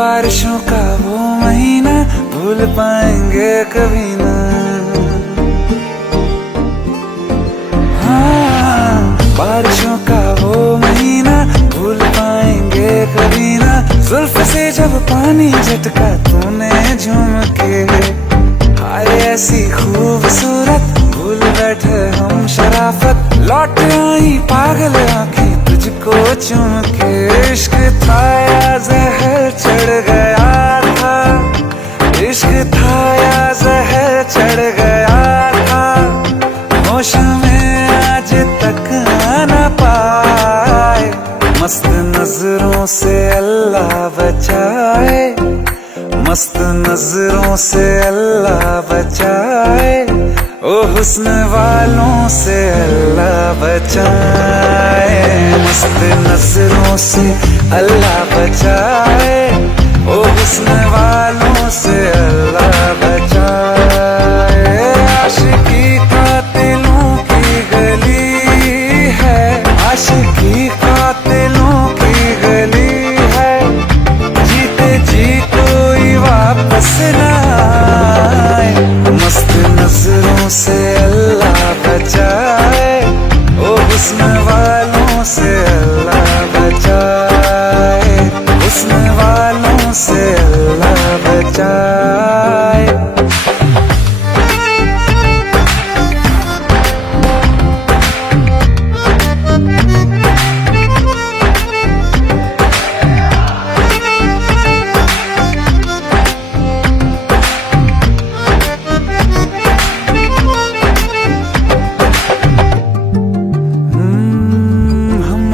बारिशों का वो महीना भूल पाएंगे कभी ना। हाँ, बारिशों का वो महीना भूल पाएंगे कभी ना। जुल्फ से जब पानी झटका तूने झूम के, हाय ऐसी खूबसूरत भूल बैठे हम शराफत। लौट आई पागल आंखें तुझको चूम के। इश्क था या जहर चढ़ गया था, इश्क था या जहर चढ़ गया था। होश में आज तक आना पाए, मस्त नजरों से अल्लाह बचाए, मस्त नजरों से अल्लाह बचाए। ओ हुस्न वालों से अल्लाह बचाए, मस्त नजरों से अल्लाह बचाए। ओ हुस्न वालों से अल्लाह बचाए। आशिकी कातिलों की गली है, आशिकी कातिलों की गली है। जीते जी कोई वापस ना आए, मस्त नजरों से अल्लाह बचाए। ओ हुस्न वालों से अल्लाह बचाए, हुस्न वालों से अल्लाह बचाए।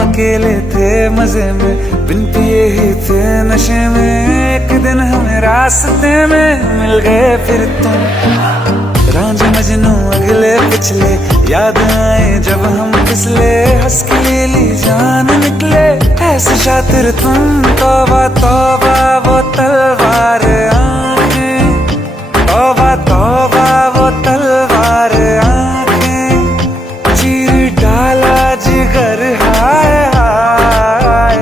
अकेले थे मजे में, बिन पिए ही थे नशे में। एक दिन हमें रास्ते में मिल गए फिर तुम। रांझे मजनू अगले पिछले याद आए जब हम फिसले। हंस के लिए ली जान निकले ऐसे शातिर तुम। तौबा तौबा वो तलवार आंखें, तौबा तौबा वो तलवार आंखें। चीर डाला जिगर हाय हाय,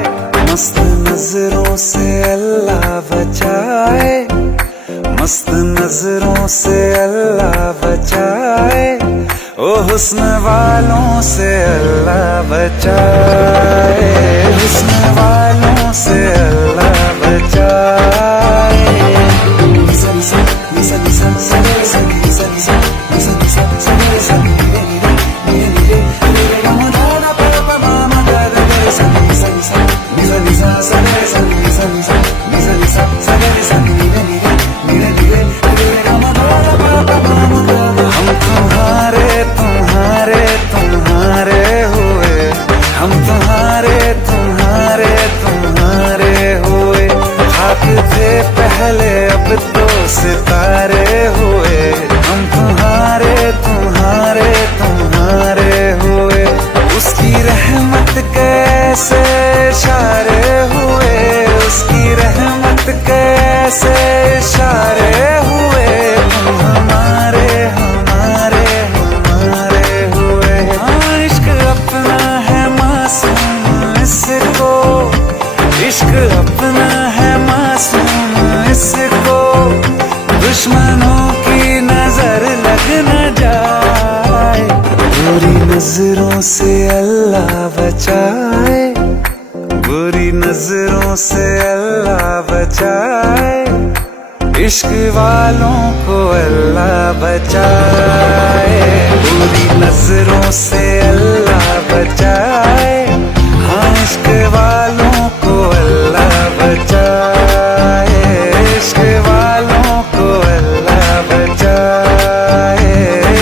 मस्त नजरों से अल्लाह बचाए, मस्त नजरों से अल्लाह बचाए। ओ हुस्न वालों से अल्लाह बचाए, हुस्न वालों से अल्लाह बचाए। निसा निसा निसा निसा निसा निसा निसा निसा निसा निसा निसा निसा हम तुम्हारे तुम्हारे तुम्हारे हुए, हम तुम्हारे तुम्हारे तुम्हारे हुए। खाक थे पहले अब तो सितारे हुए। हम तुम्हारे तुम्हारे तुम्हारे हुए। उसकी रहमत कैसे इशारे हुए, उसकी रहमत कैसे इशारे हुए। तुम हमारे हमारे हमारे हुए। हाँ, इश्क अपना है मासूम इसको, इश्क अपना है मासूम इसको। दुश्मनों की नजर लग न जाए, बुरी नजरों से अल्लाह बचाए, बुरी नजरों से अल्लाह बचाए। इश्क वालों को अल्लाह बचाए, बुरी नजरों से अल्लाह बचाए। हाँ, इश्क वालों को अल्लाह बचाए, इश्क वालों को अल्लाह बचाए,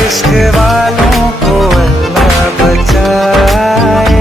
इश्क वालों को अल्लाह बचाए।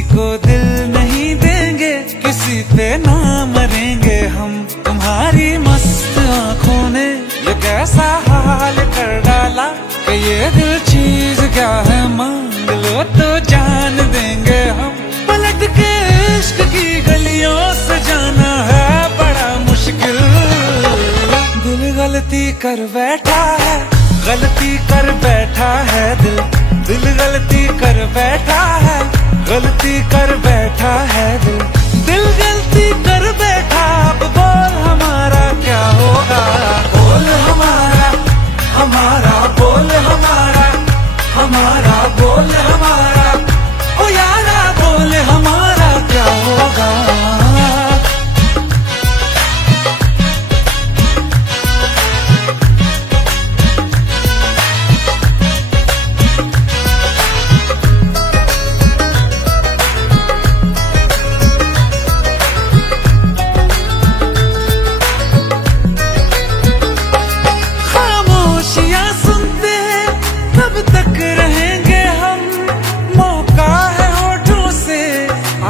किसी को दिल नहीं देंगे, किसी पे ना मरेंगे हम। तुम्हारी मस्त आंखों ने ये कैसा हाल कर डाला कि ये दिल चीज क्या है, मांग लो तो जान देंगे हम। पलट के इश्क की गलियों से जाना है बड़ा मुश्किल। दिल गलती कर बैठा है, गलती कर बैठा है दिल। दिल गलती कर बैठा है, गलती कर बैठा है दिल। दिल गलती कर बैठा, अब बोल हमारा क्या होगा। बोल हमारा, हमारा बोल हमारा, हमारा बोल हमारा, ओ यारा बोल हमारा क्या होगा।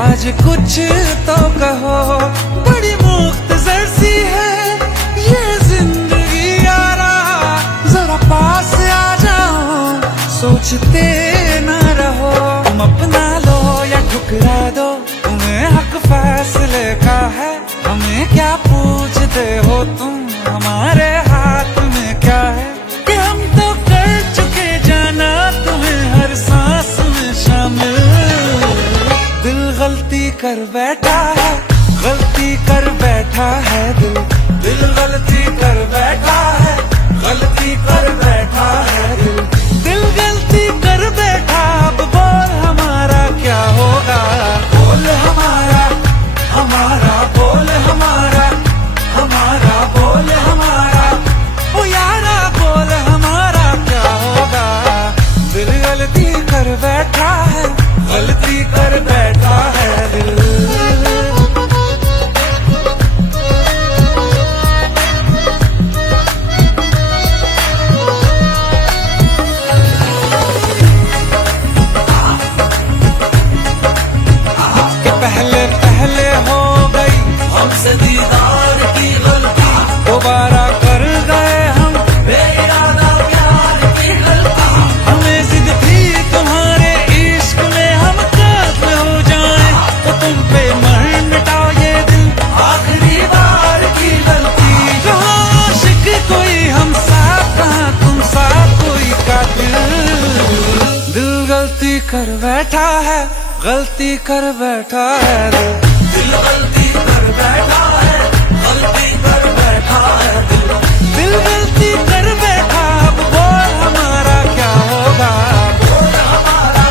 आज कुछ तो कहो, बड़ी मुख्तसर सी है ये जिंदगी यारा। जरा पास आ जाओ, सोचते न रहो। तुम अपना लो या ठुकरा दो, तुम्हें हक फैसले का है। हमें क्या पूछते हो तुम, हमारे हाथ में क्या है कि हम तो कर चुके जाना तुम्हें हर सांस में शामिल। दिल गलती कर बैठा है, गलती कर बैठा है दिल। दिल गलती कर बैठा है, गलती कर बैठा है दिल। दिल गलती कर बैठा, अब बोल हमारा क्या होगा। बोल हमारा, हमारा बोल हमारा, हमारा बोल हमारा, ओ यारा बोल हमारा क्या होगा। दिल गलती कर बैठा है, गलती कर बैठा है दिल। कि पहले पहले हो गई हमसे दीदार की गलती, दोबारा कर गए हम बेइरादा प्यार की गलती। हमें जिद थी तुम्हारे इश्क में हम काफिर हो जाएं, तो तुम पे मर मिटाओ ये दिल आखिरी बार की गलती। कहाँ आशिक कोई हम साथ, कहाँ तुम साथ कोई कातिल। दिल गलती कर बैठा है, गलती कर बैठा है दिल। दिल गलती कर बैठा है, गलती कर बैठा है दिल। दिल गलती कर बैठा, अब बोल हमारा क्या होगा। बोल हमारा,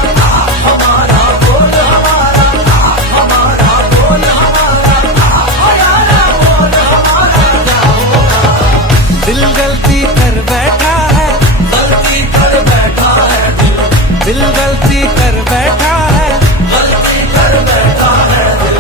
हमारा बोल हमारा, हमारा बोल हमारा, ओ यारा बोल हमारा क्या होगा। दिल गलती कर बैठा है, गलती कर बैठा है दिल। दिल गलती कर बैठा है, गलती कर बैठा है दिल।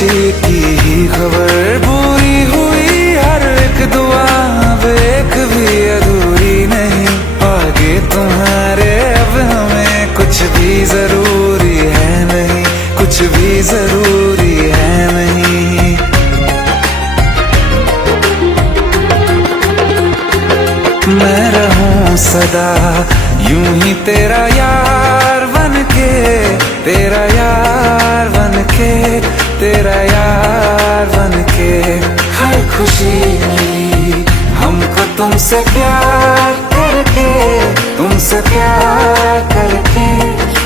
खुशी की ही खबर पूरी हुई हर एक दुआ, अब एक भी अधूरी नहीं। आगे तुम्हारे अब हमें कुछ भी जरूरी है नहीं, कुछ भी जरूरी है नहीं। मैं रहूं सदा यूं ही तेरा यार बनके, तेरा यार बनके, तेरा यार बनके। हर खुशी मिली हमको तुमसे प्यार करके, तुमसे प्यार करके,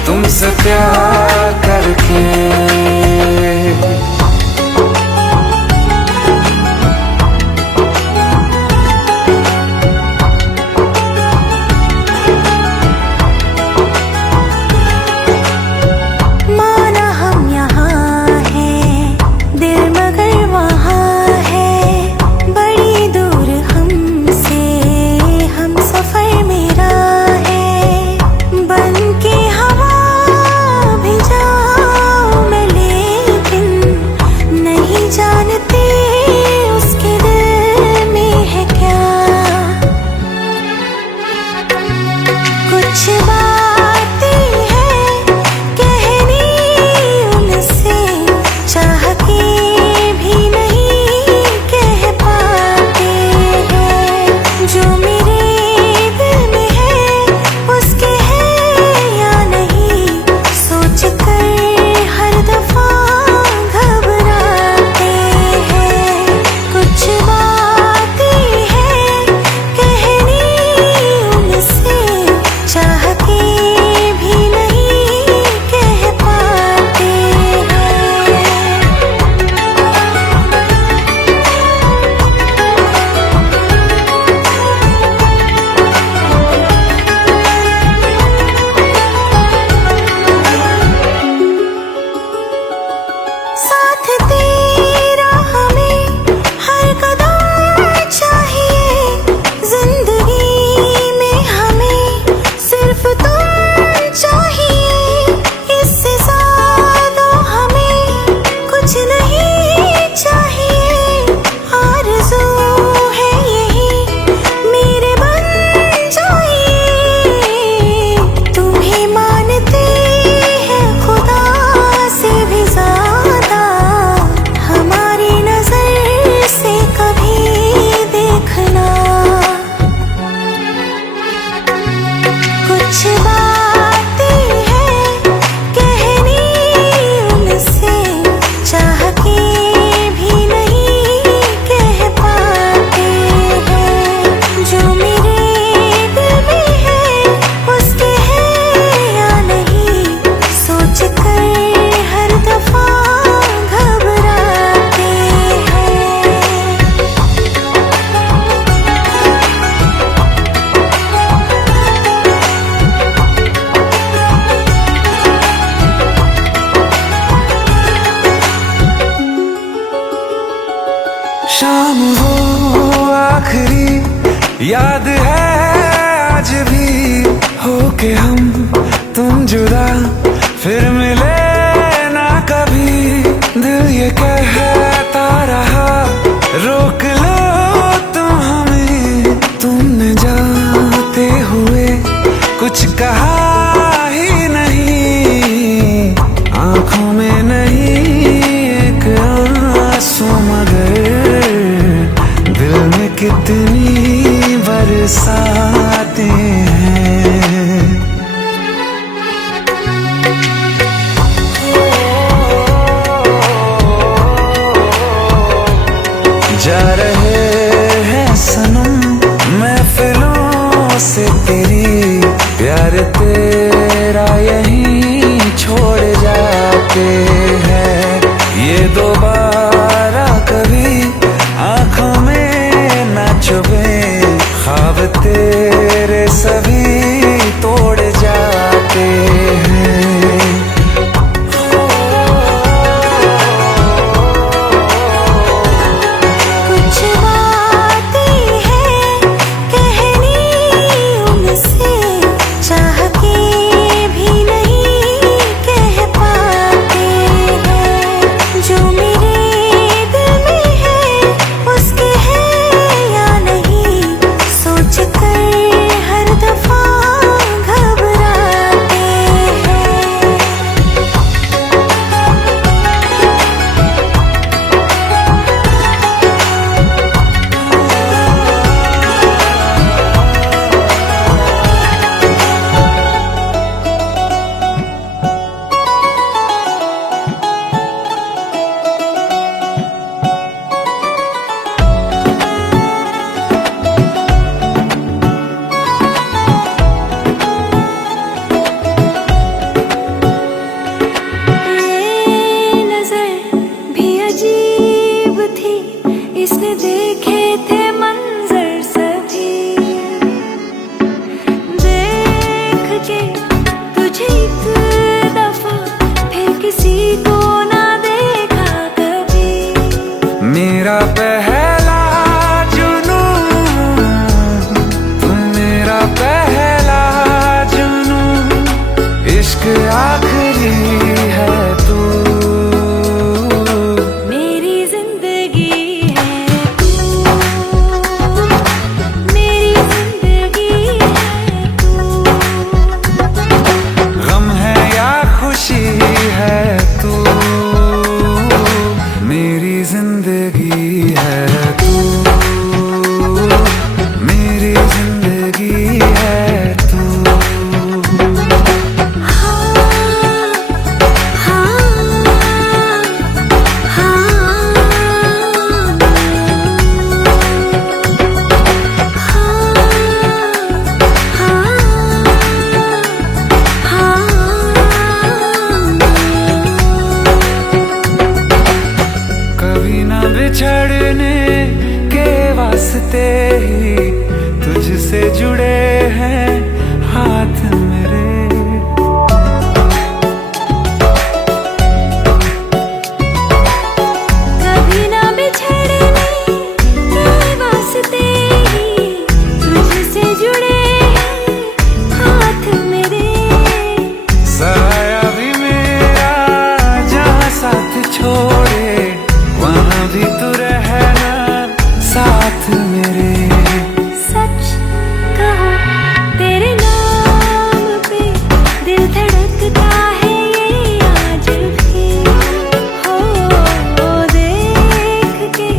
तुमसे प्यार करके। शाम वो आखिरी याद है आज भी, हो के हम तुम जुदा फिर मिले ना कभी। दिल ये कहता रहा रोक लो तुम हमें, तुमने जाते हुए कुछ कहा ही नहीं। आंखों में नहीं एक आंसू मगर दिल में कितनी बरसाते हैं। जा रहे हैं सनम महफिलों से तेरी, प्यार तेरा यहीं छोड़ जाते हैं। ये दोबारा कभी आंखों में ना चुभे, ख्वाब तेरे सभी तोड़ जाते हैं। कुछ बातें हैं कहनी उनसे, चाह के भी नहीं कह पाते हैं। जो मेरे किसने देखे थे मंजर सभी, देख के तुझे एक दफा फिर किसी को ना देखा कभी। मेरा पहला जुनून, तू मेरा पहला जुनून, इश्क आखिरी है तू, मेरी जिंदगी है तू, मेरी जिंदगी है तू। गम है या खुशी है तू, मेरी जिंदगी है तू, मेरी जिंदगी है तू। कभी ना बिछड़ने के वास्ते ही तुझसे जुड़े हैं हाथ मेरे। कभी ना बिछड़ने के वास्ते ही तुझसे जुड़े हैं हाथ मेरे। साया भी मेरा जहाँ साथ छोड़े, वहाँ भी तू रहना साथ मेरे। सच कहो तेरे नाम पे दिल धड़कता है ये आज भी। हो देख के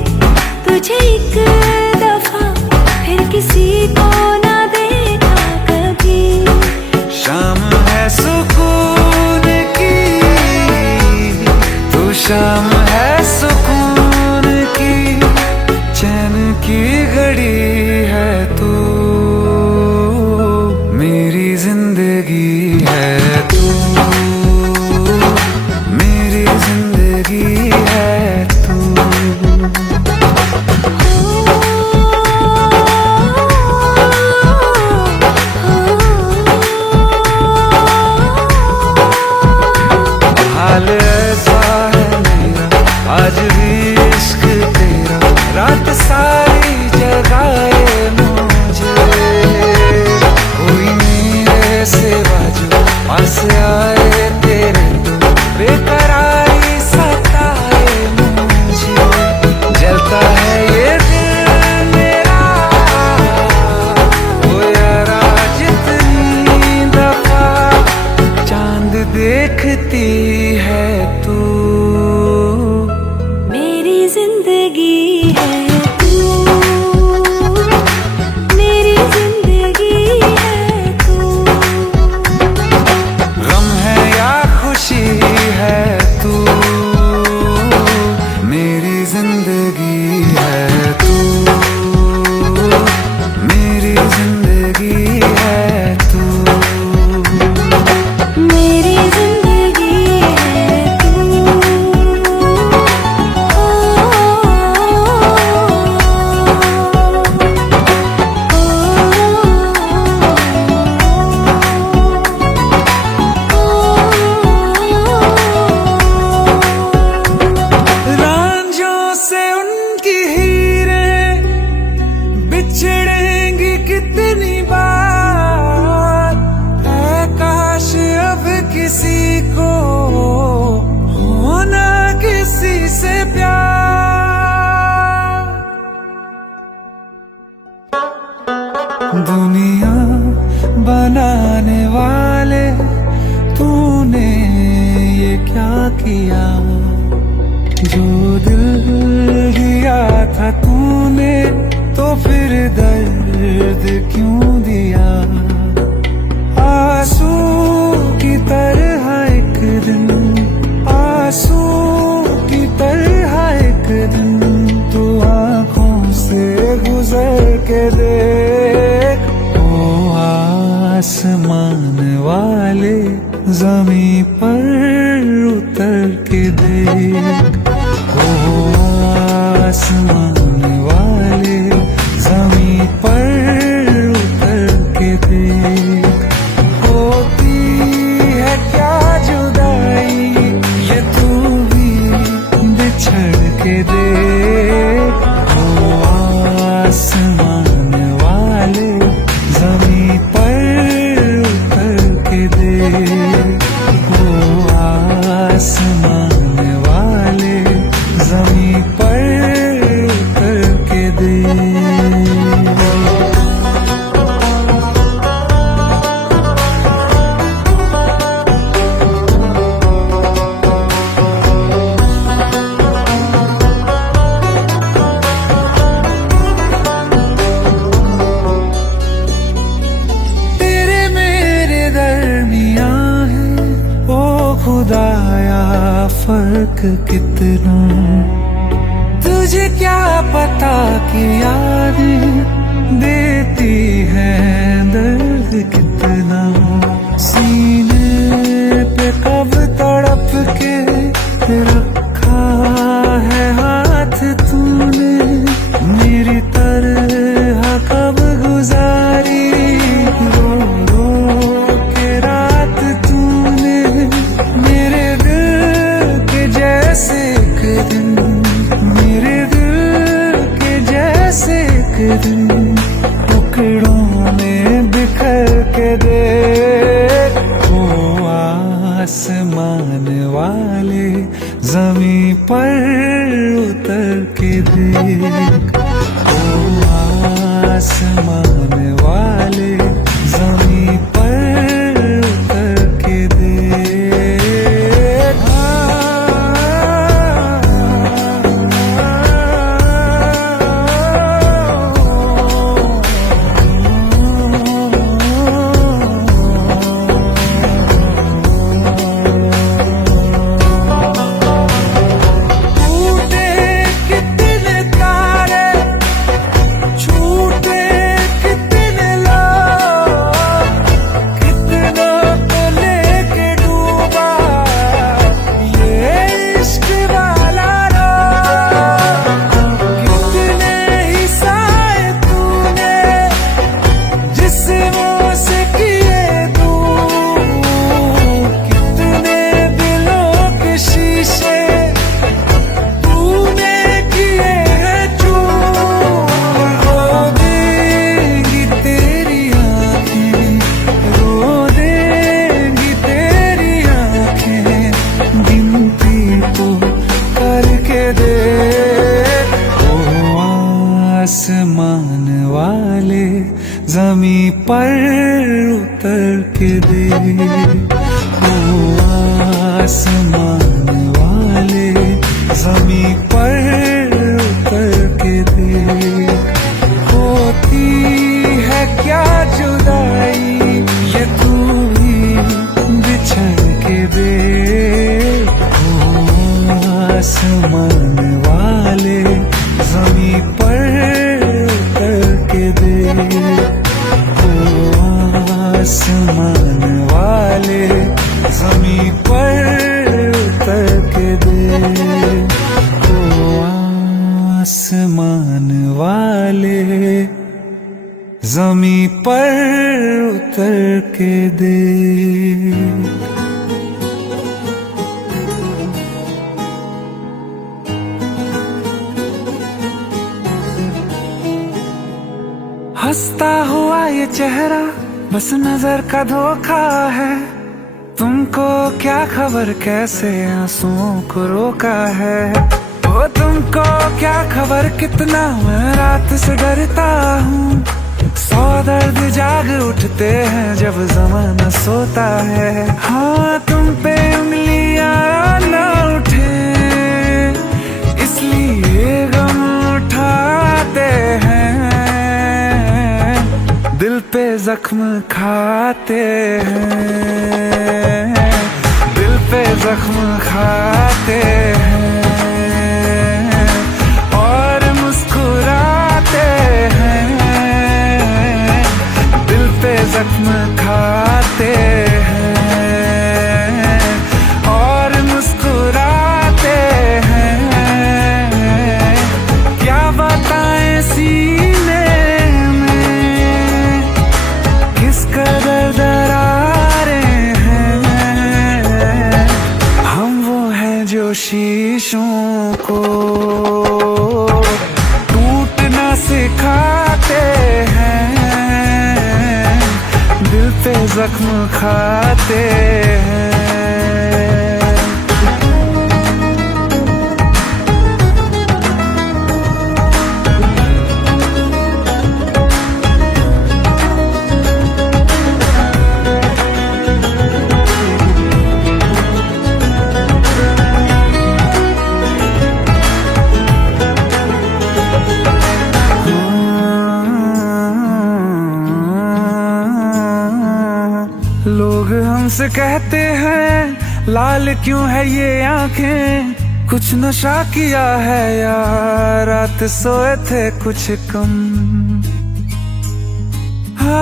तुझे एक दफा फिर किसी को ना देखा कभी। शाम है सुकून की, तू शाम है सुकून की, चैन की घड़ी है तू, मेरी जिंदगी है तू, मेरी जिंदगी है तू। हाल ऐसा है मेरा आज भी इश्क तेरा, रात सारी जगाए मुझे। कोई मेरे सिवा जो पास आए तेरे, तो बेकरारी सताए मुझे। जलता है ये दिल मेरा, ओ यारा जितनी दफा चांद देखती है तू, मेरी जिंदगी है तू, मेरी जिंदगी है तू। गम है या खुशी है तू, मेरी जिंदगी है तू, मेरी जिंदगी है तू, मेरी जिंदगी है तू। रांझों से उनकी हीरें बिछड़ेंगी कितनी बार, है काश अब किसी को होना किसी से प्यार। दुनिया बनाने वाले तूने ये क्या किया, जो दिल दिया था तूने तो फिर दर्द क्यों दिया। आंसू की तरह एक दिन, आंसू की तरह एक दिन, तू आंखों से गुजर के देख। ओ आसमान वाले जमीन पर उतर के देख, ओ आसमान फर्क कितना, तुझे क्या पता कि यादें देती हैं दर्द कितना। सीने पे कब तड़प के रखा है हाथ तूने, मेरी तरह कब गुजारी रो रो के रात तूने। मेरे दिल के जैसे एक दिन, मेरे दिल के जैसे एक दिन टुकड़ों में बिखर के देख। ओ आसमान वाले जमीं पर उतर के देख, ओ आसमान वाले जमीं पर उतर के देख। आसमान वाले जमीं पर उतर के देख, ओ आसमान वाले जमीं पर उतर के देख। होती है क्या जुदाई ये तू भी बिछड़ के देख, ओ आसमान वाले जमीं पर उतर के देख, ओ आसमान वाले जमीं पर उतर के देख, ओ आसमान वाले जमीं पर उतर के देख। हंसता हुआ ये चेहरा बस नजर का धोखा है, तुमको क्या खबर कैसे आंसुओं को रोका है। वो तुमको क्या खबर कितना मैं रात से डरता हूँ, 100 दर्द जाग उठते हैं जब ज़माना सोता है। हाँ तुम पे उंगलियां न उठे इसलिए गम उठाते हैं, दिल पे जख्म खाते हैं, दिल पे जख्म खाते हैं और मुस्कुराते हैं, दिल पे जख्म खाते हैं और मुस्कुराते हैं। क्या बताएं सीने कदर दरारें हैं, हम वो हैं जो शीशों को टूटना सिखाते हैं, दिल पे जख्म खाते हैं। लोग हमसे कहते हैं लाल क्यों है ये आंखें, कुछ नशा किया है यार, रात सोए थे कुछ कम। हाँ,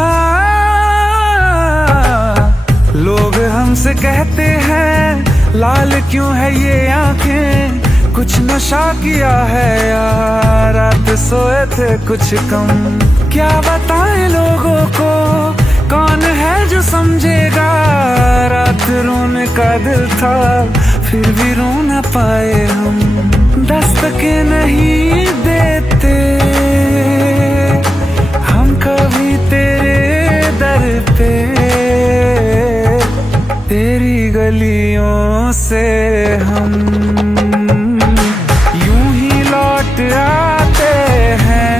लोग हमसे कहते हैं लाल क्यों है ये आंखें, कुछ नशा किया है यार, रात सोए थे कुछ कम। क्या बताएं लोगों को, कौन है जो समझेगा, रात रोने का दिल था फिर भी रो ना पाए हम। दस्तकें नहीं देते हम कभी तेरे दर पे, तेरी गलियों से हम यूं ही लौट आते हैं,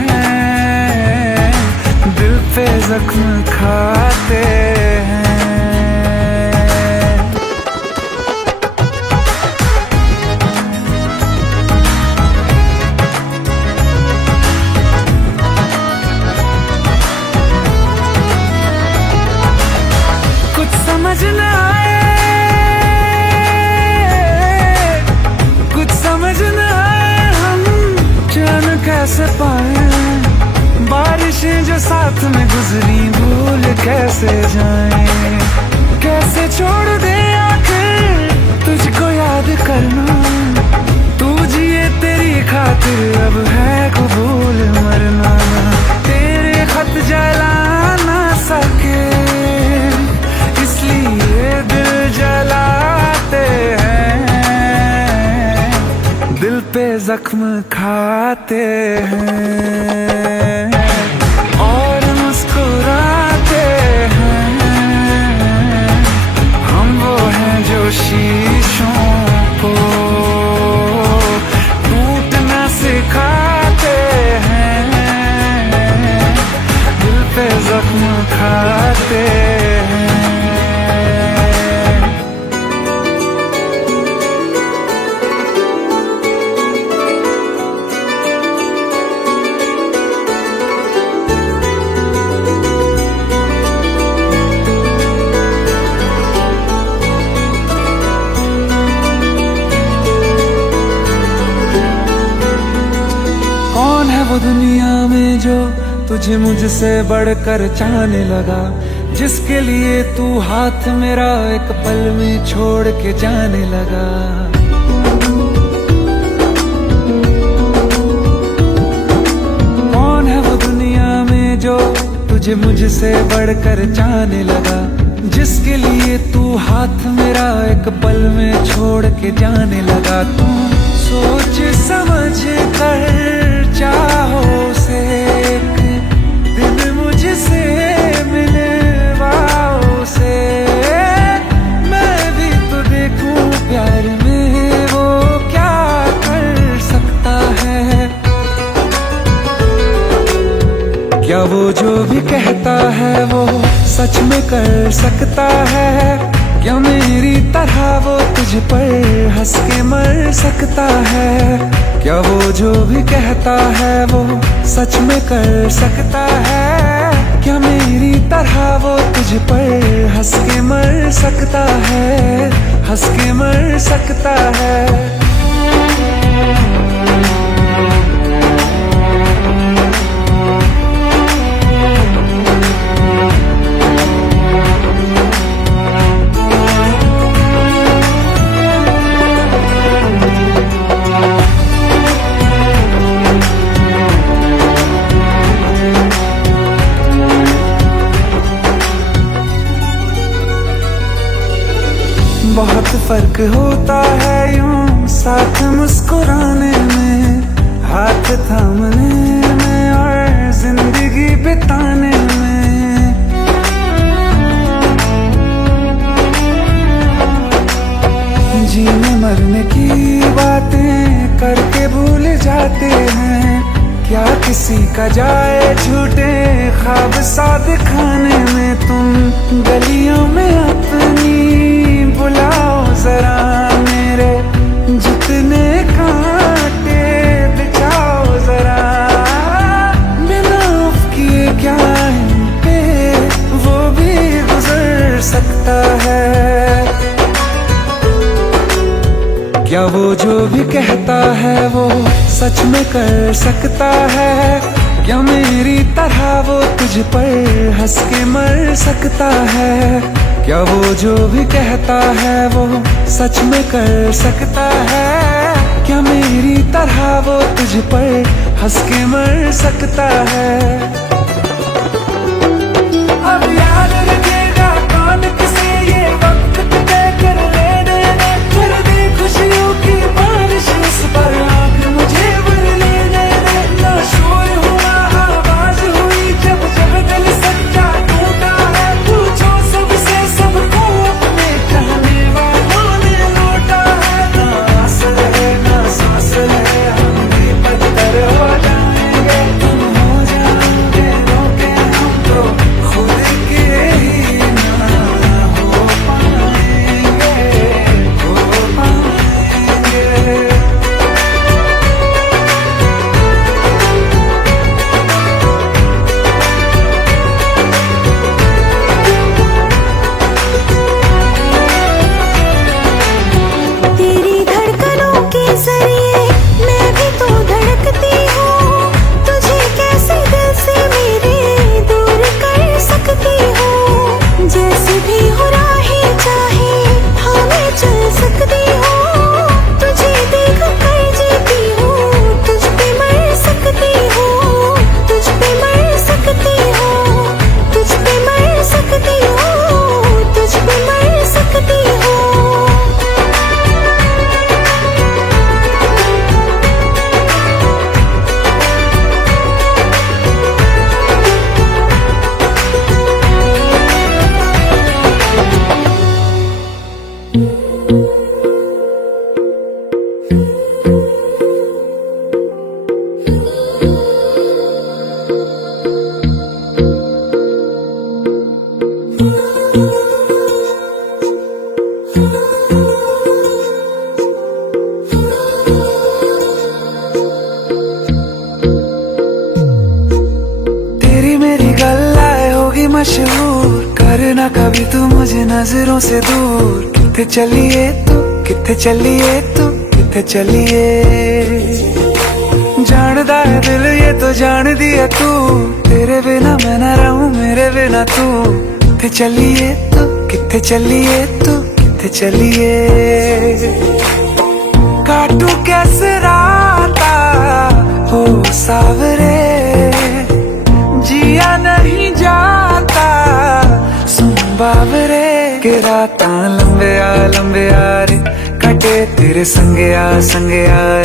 दिल पे जख्म खाते हैं। कुछ समझ न आए, कुछ समझ न आए, हम चैन कैसे पाए, बारिशें जो साथ में गुजरी भूल कैसे जाएं, कैसे छोड़ दे आखिर तुझको याद करना, तू जिए तेरी खातिर अब है कबूल मरना, तेरे खत जला ना सके इसलिए दिल जलाते हैं, दिल पे जख्म खाते हैं और मुस्कुराते हैं। हम वो हैं जो शीशों को टूटना सिखाते हैं, दिल पे जख्म खाते हैं। कौन है वो दुनिया में जो तुझे मुझसे बढ़कर चाहने लगा, जिसके लिए तू हाथ मेरा एक पल में छोड़ के जाने लगा। कौन है वो दुनिया में जो तुझे मुझसे बढ़कर चाहने लगा, जिसके लिए तू हाथ मेरा एक पल में छोड़ के जाने लगा। तू सोच समझ कर चाहो से एक दिन मुझसे मिलवाओ से, मैं भी तो देखूं प्यार में वो क्या कर सकता है, क्या वो जो भी कहता है वो सच में कर सकता है, क्या मेरी तरह वो तुझ पर हंस के मर सकता है, क्या वो जो भी कहता है वो सच में कर सकता है, क्या मेरी तरह वो तुझ पर हंस के मर सकता है, हंस के मर सकता है। बहुत फर्क होता है यूं साथ मुस्कुराने में, हाथ थामने में और जिंदगी बिताने में। जीने मरने की बातें करके भूल जाते हैं, क्या किसी का जाए झूठे ख्वाब सा दिखाने में। तुम गलियों में अपनी बुलाओ जरा मेरे जितने कांटे बिछाओ जरा, बिना उफ किए क्या इन पे वो भी सकता है। क्या वो जो जो भी कहता है वो सच में कर सकता है? क्या मेरी तरह वो तुझ पर हंस के मर सकता है? क्या वो जो भी कहता है वो सच में कर सकता है? क्या मेरी तरह वो तुझ पर हंस के मर सकता है? अब याद रखेगा कौन किसे ये वक्त तय कर लेने दे, कर दे खुशियों की बारिश इस पर आग मुझे भर लेने दे। ना शोर हुआ आवाज हुई जब जब दिल सच्चा टूटा है, पूछो सबसे सबको अपने कहने वालों ने लौटा है। ना आस रहे ना सांस रहे, हम भी पत्थर हो जाएंगे, तुम हो जाओगे रोके हम तो खुद के ही ना हो पाएंगे, हो पाएंगे। तेरी धड़कनों के जरिए मैं भी तो धड़कती हूँ, तुझे कैसे दिल से मेरे दूर कर सकती हूँ? जैसे भी हो राहें चाहे हाँ मैं चल सकती हूँ, तुझे देख कर जीती हूँ, तुझ पे मर सकती हूँ, तुझ पे मर सकती हूँ, तुझ पे मर सकती हूँ, तुझ पे मर सकती हूँ। तेरी मेरी गल्लाए होगी मशहूर, करना कभी तू मुझे नजरों से दूर। किथे चलिए तू, किथे चलिए तू, किथे चलिए? जानदा है दिल ये तो जान दिया तू, तेरे बिना मैं ना रहूं मेरे बिना तू। किथे चलिए तू, किथे चलिए तू, किथे चलिए? काटू कैसे राता हो सावरे, जिया नहीं जाता सुन बाबरे। के राता लंबे आ रे, कटे तेरे संगे आ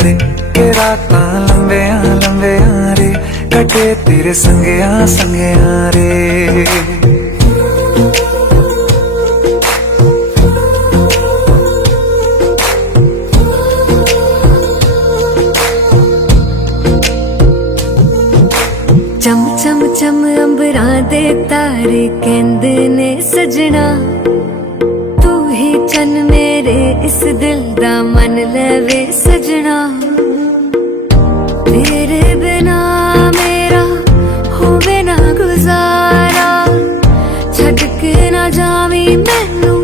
रे। के राता लंबे आ रे, कटे तेरे संगे आ रे। चम चम चम अंबरां दे तारे कहंदे ने सजना, तू ही चन मेरे इस दिल दा मन लवे सजना। तेरे बिना मेरा होवे ना गुजारा, छड़ के ना जावी मैनू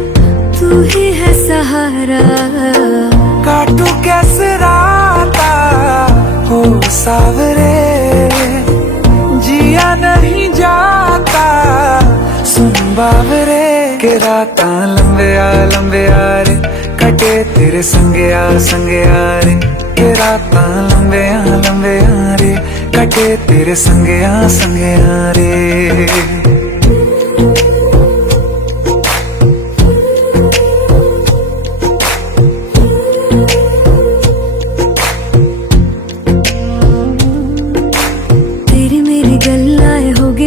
तू ही है सहारा। काटू कैसे राता हो सावरे, जिया नहीं जाता सुन बाबरे। के राता लंबे आ रे, कटे तेरे संगे आ रे। के राता लंबे आ रे, कटे तेरे संगे आ रे।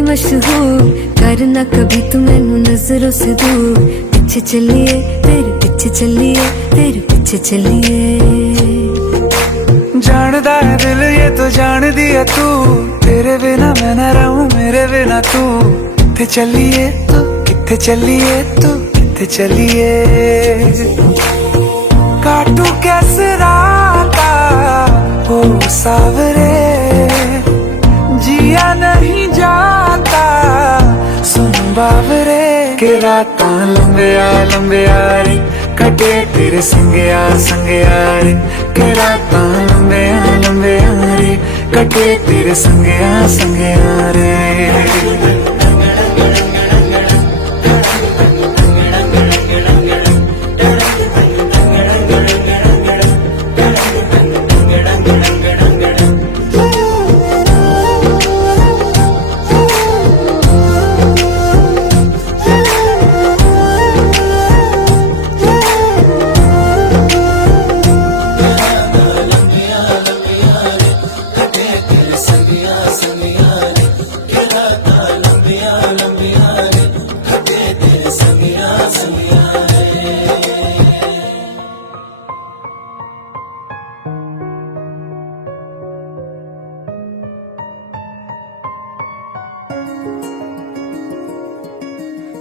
मशहूर, करना कभी तू मैनू नजरों से दूर। पीछे चलिए तेरे पीछे चलिए, तेरे पीछे चलिए। जानदा है दिल ये तो जान दिया तू, तेरे बिना मैं ना रहूं मेरे बिना तू। किथे चलिए तू, किथे चलिए तू, किथे चलिए? काटू कैसे राता हो सावरे, जिया नहीं जाता सुन बाबरे। के राता लंबे आ रे, कटे तेरे संगया संगया रे के रातां लंबिया लंबिया रे कटे तेरे संगया संगया रे।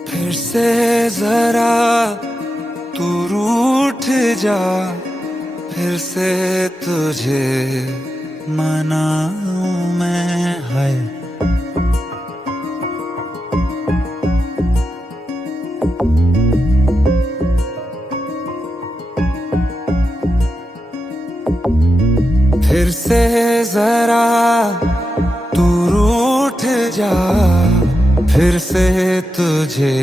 फिर से जरा तू रूठ जा, फिर से तुझे मनाऊं मैं है। फिर से जरा तू रूठ जा, फिर से तुझे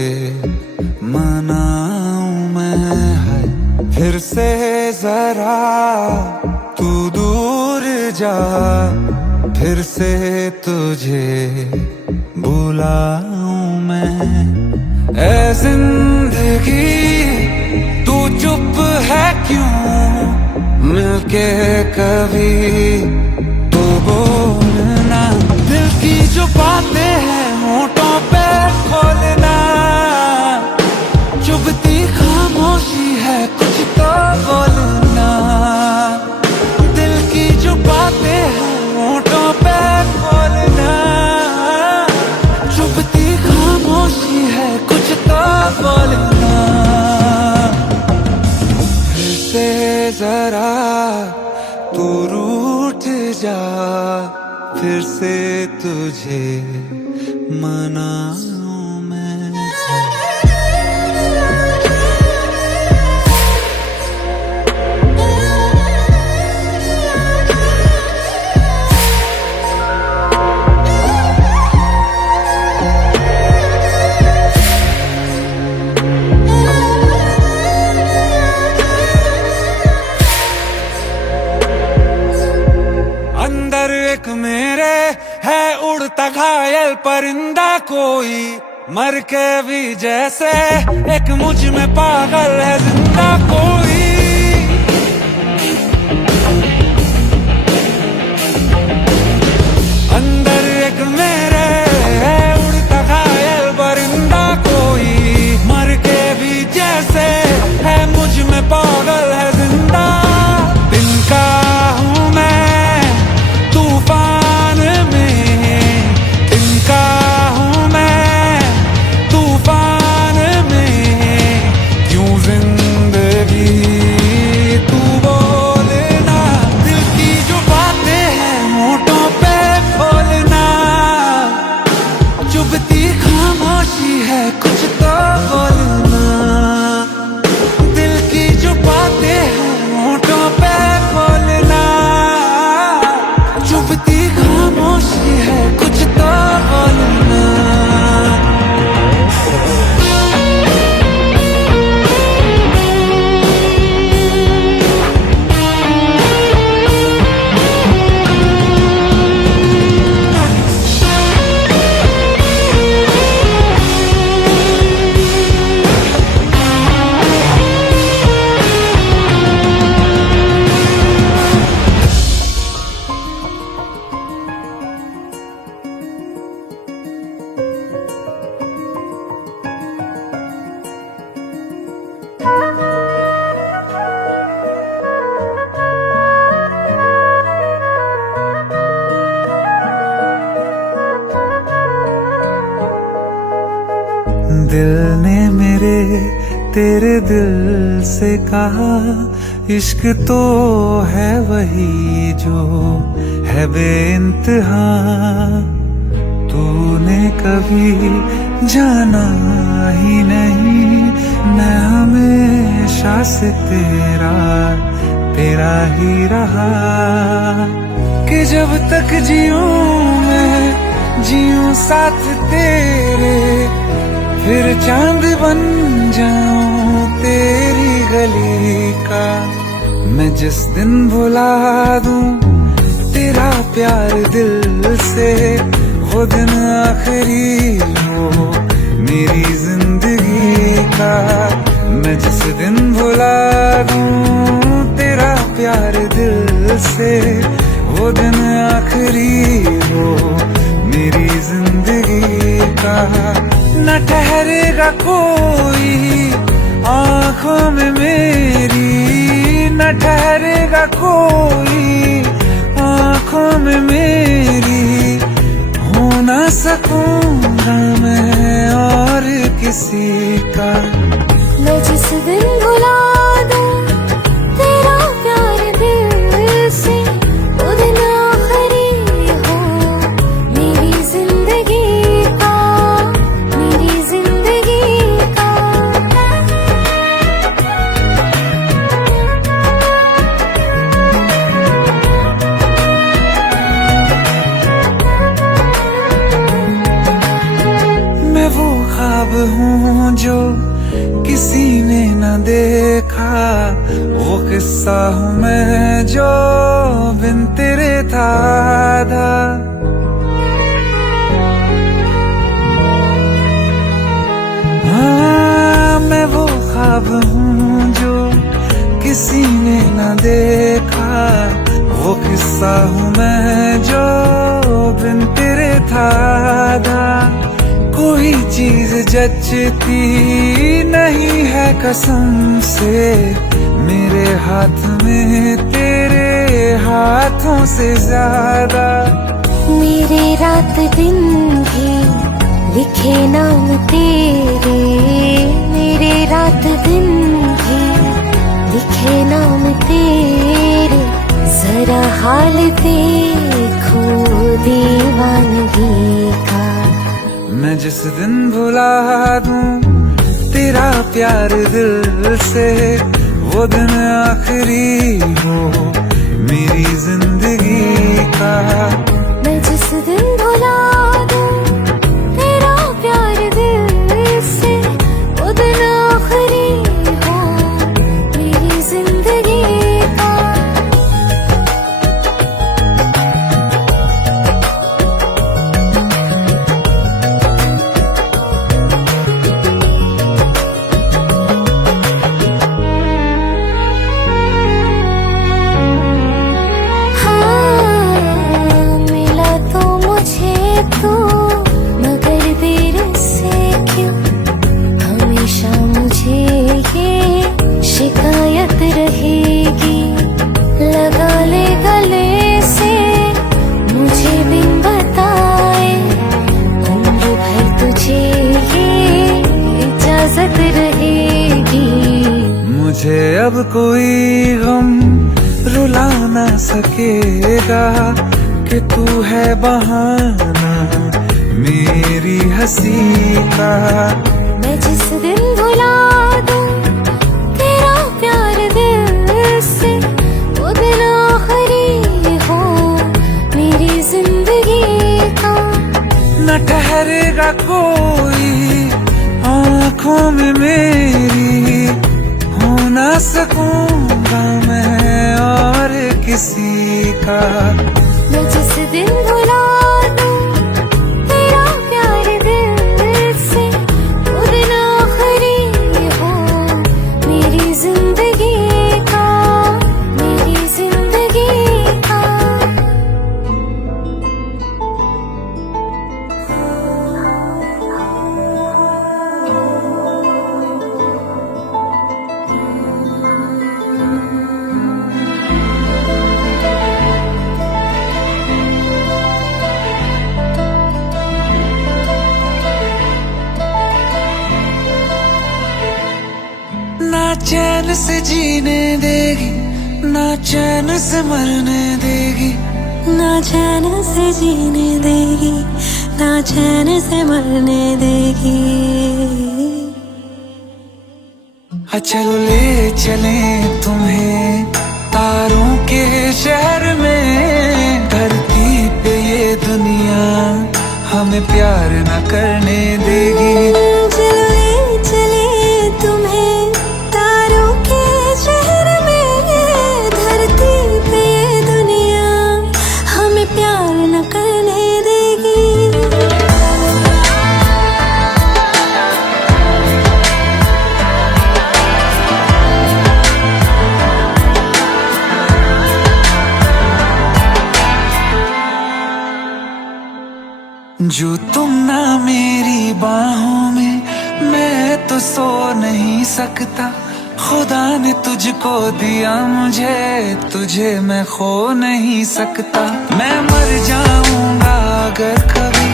मनाऊं मैं है। फिर से जरा तू दूर जा, फिर से तुझे बुलाऊं मैं। ऐ जिंदगी तू चुप है क्यों, मिलके कभी तो बोलना। दिल की जो बातें हैं होठों पे खोलना, चुभती खामोशी है कुछ तो बोलना। दिल की जो बातें हैं होठों पे खोलना, चुभती खामोशी है कुछ तो बोलना। फिर से जरा तू रूठ जा, फिर से तुझे मनाऊं मैं। अंदर एक मेरे है उड़ता घायल परिंदा कोई, मर के भी जैसे एक मुझ में पागल है जिंदा कोई। अंदर एक मेरे है उड़ता घायल परिंदा कोई, मर के भी जैसे है मुझ में पागल है जिंदा। तिनका हूँ मैं तूफान में, तिनका हूँ मैं तूफान में। क्यों जिंदगी तू बोलना, दिल की जो बातें हैं होठों पे खोलना। चुभती खामोशी है कुछ तो बोलना। दिल की जो बातें हैं होठों पे खोलना, चुभती खामोशी है कुछ तो बोलना। दिल ने मेरे तेरे दिल से कहा, इश्क तो है वही जो है बेइंतहा। तूने कभी जाना ही नहीं, मैं हमेशा हमेशा से तेरा तेरा ही रहा, कि जब तक जीऊं मैं जीऊं साथ तेरे, फिर चांद बन जाऊं तेरी गली का। मैं जिस दिन भुला दूं तेरा प्यार दिल से, वो दिन आखिरी हो मेरी जिंदगी का। मैं जिस दिन भुला दूं तेरा प्यार दिल से, वो दिन आखिरी हो मेरी जिंदगी का। न ठहरेगा कोई आंखों में मेरी, न ठहरेगा कोई आंखों में मेरी, हो ना सकूंगा मैं और किसी का। मैं जिस दिन भुला दूं तेरा प्यार दिल से, वो दिन आखिरी हो मेरी जिंदगी का, मेरी जिंदगी का। मैं वो ख्वाब हूँ जो किसी ने न देखा, वो किस्सा हूँ मैं जो बिन तेरे था आधा। हाँ, मैं वो ख्वाब हूँ जो किसी ने न देखा, वो किस्सा हूँ मैं जो बिन तेरे था आधा। कोई चीज जचती नहीं है कसम से, मेरे हाथ में तेरे हाथों से ज्यादा। मेरे रात दिन भी लिखे नाम तेरे, मेरे रात दिन भी लिखे नाम तेरे। जरा हाल देखो दीवानगी का। मैं जिस दिन भुला दूं तेरा प्यार दिल से, वो दिन आखिरी हो मेरी जिंदगी का। मैं जिस दिन भुला दूं तेरा प्यार दिल से, वो दिन आखिरी हो मेरी जिंदगी का। तो मगर देर से क्यों हमेशा मुझे ये शिकायत रहेगी। लगा ले गले से मुझे बिन बताए, उम्र भर तुझे ये इजाजत रहेगी। मुझे अब कोई गम रुला ना सकेगा, कि तू है बहाना मेरी हंसी का। मैं जिस दिन भुला दूं तेरा प्यार दिल से, वो दिन आखिरी हो मेरी जिंदगी का। न ठहरेगा कोई आंखों में मेरी, हो ना सकूंगा मैं और किसी का। मैं जिस दिन भुला दूं तेरा प्यार दिल से, वो दिन आखिरी हो मेरी जिंदगी का, मेरी जिंदगी का। ना चैन से जीने देगी, ना चैन से मरने देगी, ना चैन से जीने देगी, ना चैन से मरने देगी। चलो ले चले तुम्हें तारों के शहर में। धरती पे ये दुनिया हमें प्यार न करने देगी। चलो ले चले तुम्हें तारों के शहर में। धरती पे ये दुनिया हमें प्यार न करने देगी। जो तुम ना मेरी बाहों में, मैं तो सो नहीं सकता। खुदा ने तुझको दिया मुझे, तुझे मैं खो नहीं सकता। मैं मर जाऊंगा अगर कभी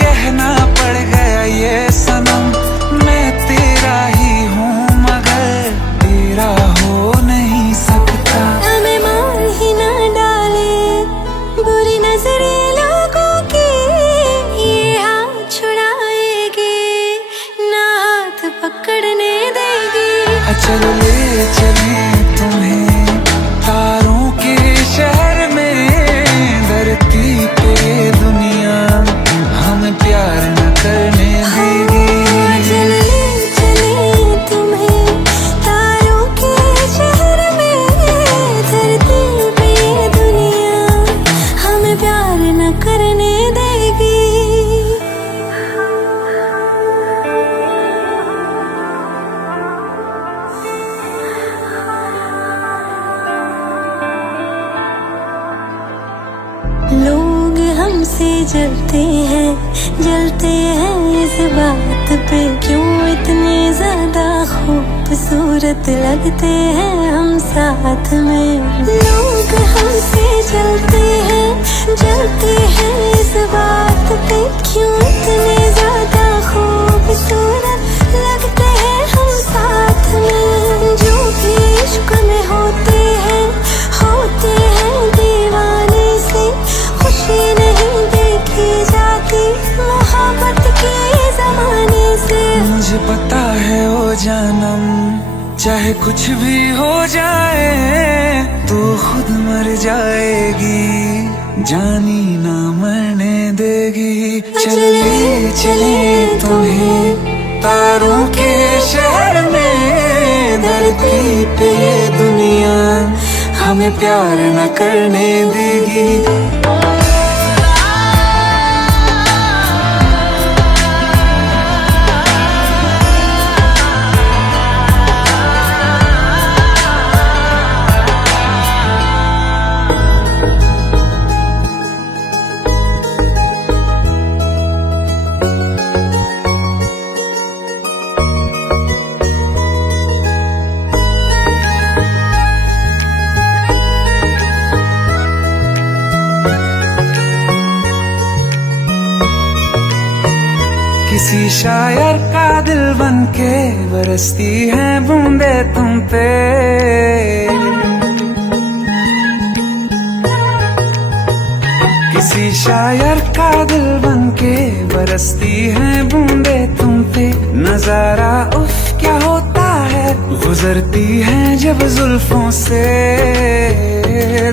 कहना पड़ गया ये सनम। मैं तेरा ही हूँ मगर तेरा हो नहीं सकता। हमें मार ही ना डाले बुरी नजरे लोगों की, ये हाथ छुड़ाएगी ना हाथ पकड़ने देगी। चलो ले चले तुम्हें तारों के शहर में। धरती पे दुनिया हमें प्यार न करने देगी। चलो ले चले तुम्हें तारों के शहर में। धरती पे दुनिया हमें प्यार न करने देगी। लोग हमसे जलते हैं इस बात पे। क्यों इतने ज्यादा खूबसूरत लगते हैं हम साथ में। लोग हमसे जलते हैं इस बात पे। क्यों इतने ज्यादा खूबसूरत लगते हैं हम साथ में। जो भी इश्क में होते हैं दीवाने से। खुशी नहीं देखी जाती मोहब्बत के जमाने से। मुझे पता है ओ जानम, चाहे कुछ भी हो जाए तू खुद मर जाएगी, जानी ना मरने देगी। चले चले तुम्हें तारों के शहर में। धरती पे दुनिया हमें प्यार न करने देगी। किसी शायर का दिल बनके बरसती है बूंदे तुम पे। किसी शायर का दिल बनके बरसती है बूंदे तुम पे। नजारा उफ क्या होता है, गुजरती है जब जुल्फों से।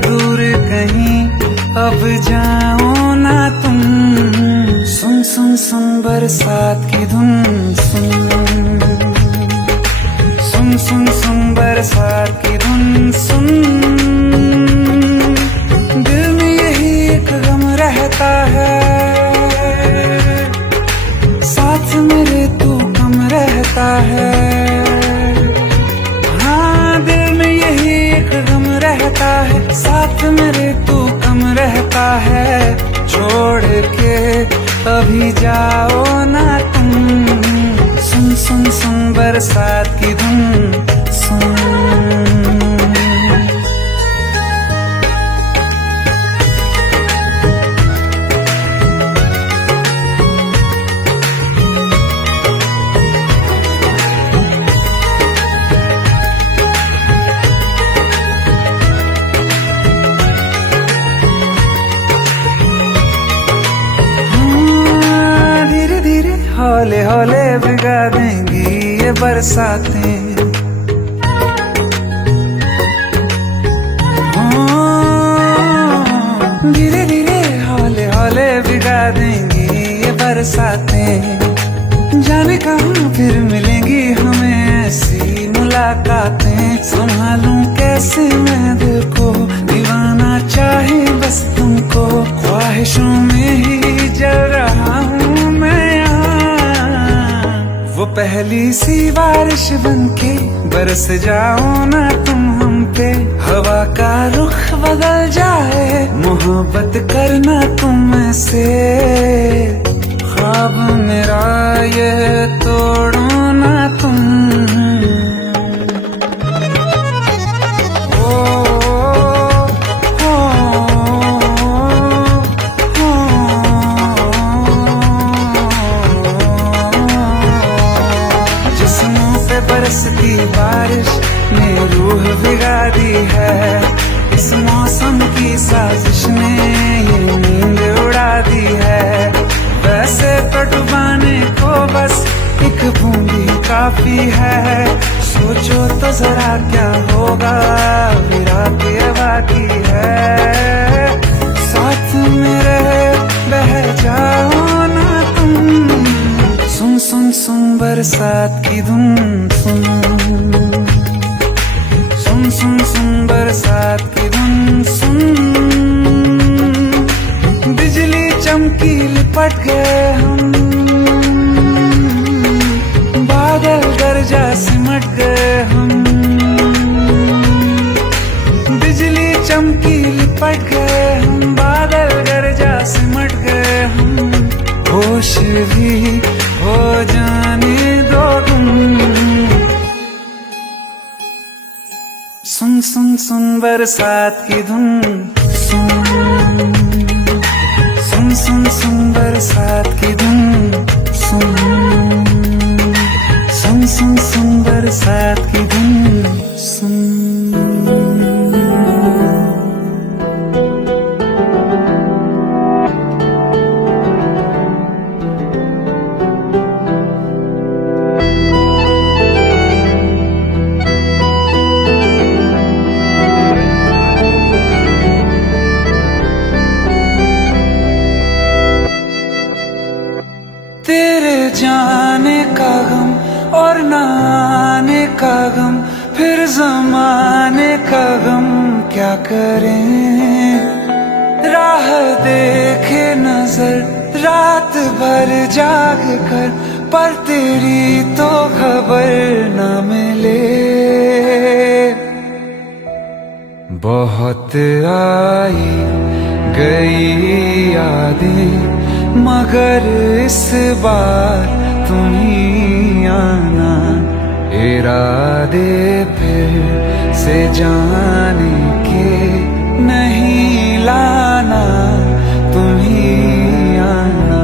दूर कहीं अब जाओ ना तुम, सुन सुन सुन बरसात की धुन। सुन सुन सुन बरसात की धुन सुन। दिल में यही एक गम रहता है, साथ मेरे तू कम रहता है। हाँ दिल में यही एक गम रहता है, साथ मेरे तू कम रहता है। छोड़ के अभी जाओ ना तुम, सुन सुन सुन बरसात की धुन सुन। हौले हौले भिगा देंगी ये बरसातें। बरसातें, जाने कहाँ फिर मिलेंगी हमें ऐसी मुलाकातें। संभालूं कैसे मैं दिल को, दीवाना चाहे बस तुमको, ख्वाहिशों में ही जल रहा हूँ मैं यहाँ। वो पहली सी बारिश बनके बरस जाओ ना तुम हम पे, हवा का रुख बदल जाए, मोहब्बत करना तुम ऐसे। ख्वाब मेरा ये तोड़ो ना तुम, ओ, ओ, ओ, जिस्मों पे बरसती बारिश ने रूह भिगा दी है, इस मौसम की साजिश ने ये नींद उड़ा दी है। वैसे तो डुबाने को बस एक बूंदी काफी है, सोचो तो जरा क्या होगा रात ये बाकी है। साथ मेरे बह जाओ ना तुम, सुन सुन सुन बरसात की धुन सुन, सुन सुन सुन बरसात की धुन सुन। बिजली चमकी लिपट गए हम, बादल गरजा सिमट गए हम, बिजली चमकी लिपट गए हम, बादल गरजा सिमट गए हम। होश भी हो जाने दो तुम, सुन सुन सुन बरसात की धुन सुन, सुन सुन सुन बरसात की धुन सुन, सुन सुन सुन बरसात की धुन सुन। तेरे जाने का गम और न आने का गम, फिर जमाने का गम क्या करें। राह देखे नजर रात भर जाग कर, पर तेरी तो खबर न मिले। बहुत आई गई यादें, मगर इस बार तुम ही आना, इरादे फिर से जाने के नहीं लाना, तुम ही आना।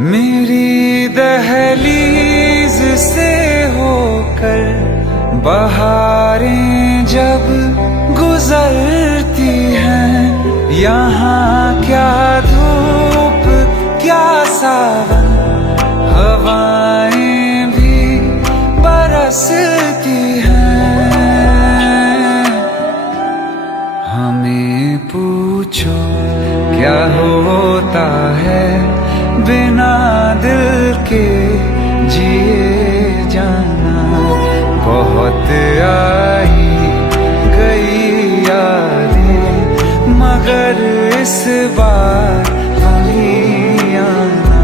मेरी दहलीज से होकर बहारें जब गुजरती हैं, यहाँ क्या धूप क्या सावन, हवाएं भी बरसती हैं। हमें पूछो क्या होता है बिना दिल के जिए जाना। बहुत आई गई यादें, मगर इस बार तुम ही आना।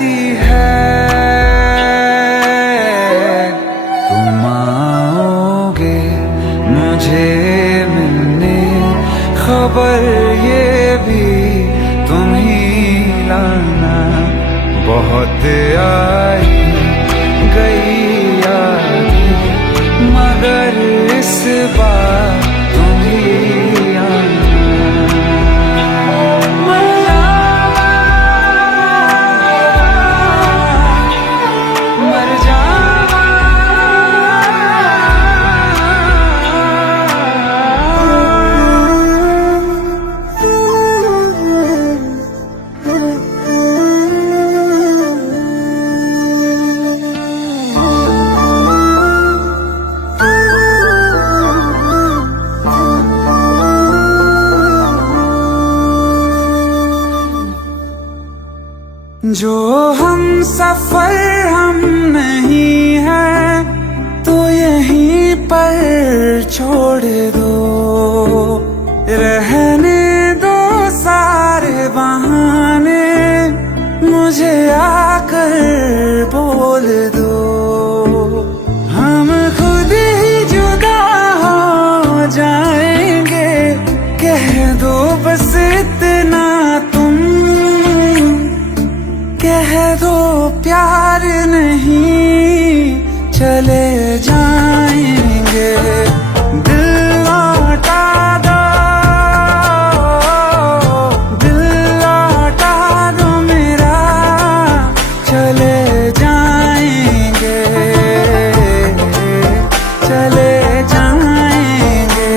रहती है। तुम आओगे मुझे मिलने, खबर ये भी तुम ही लाना। बहुत आई गई यादें, मगर इस बार तुम ही आना। मर जावा, जो हम सफर हम नहीं हैं तो यहीं पर छोड़ दो। रहने दो सारे बहाने, मुझे आकर बोल दो। हम खुद ही जुदा हो जाएंगे, कह दो बस इतना तुम। कह दो प्यार नहीं, चले जाएंगे। दिल लौटा दो, दिल लौटा दो मेरा, चले जाएंगे, चले जाएंगे।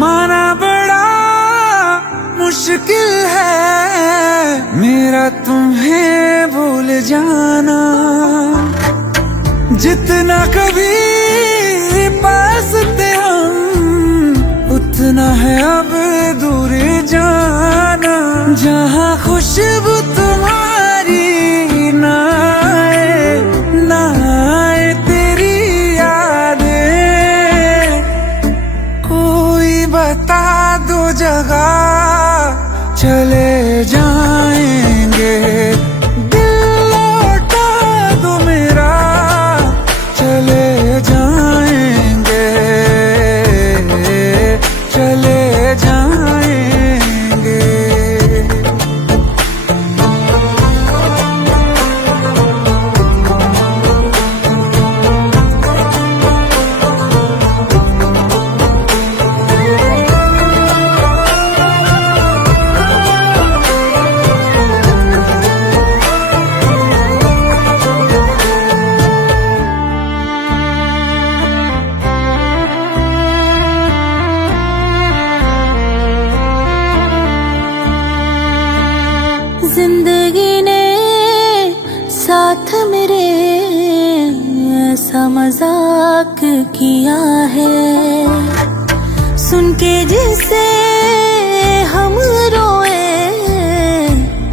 माना बड़ा मुश्किल है मेरा तुम्हें भूल जाना। जितना कभी पास थे हम, उतना है अब दूर जाना। जहाँ खुशबू तुम्हारी ना आए, ना आए तेरी यादें, कोई बता दो जगह, चले जाएंगे। दिल लौटा दो मेरा, चले जाएंगे, चले जाएंगे। जिंदगी ने साथ मेरे ऐसा मजाक किया है, सुन के जिसे हम रोए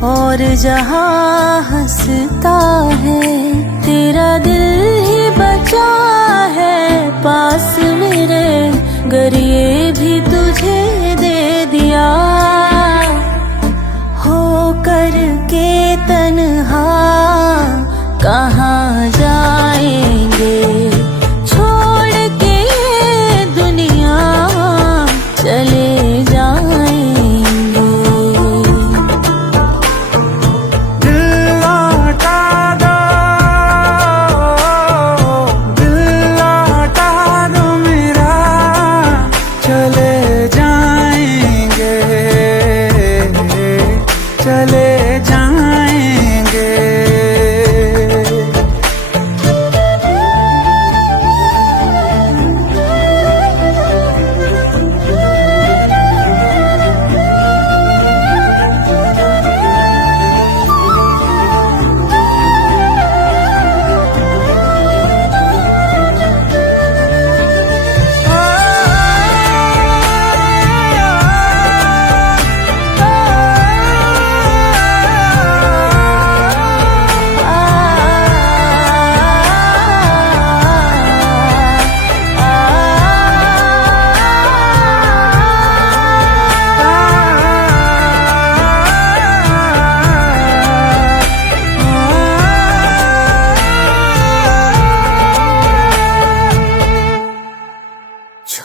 और जहां हंसता है। तेरा दिल ही बचा है पास मेरे, गर ये भी तुझे दे दिया। हो करके तन्हा कहाँ जाएंगे, छोड़ के ये दुनिया चले जाएंगे। दिल लौटा दो, दिल लौटा दो मेरा,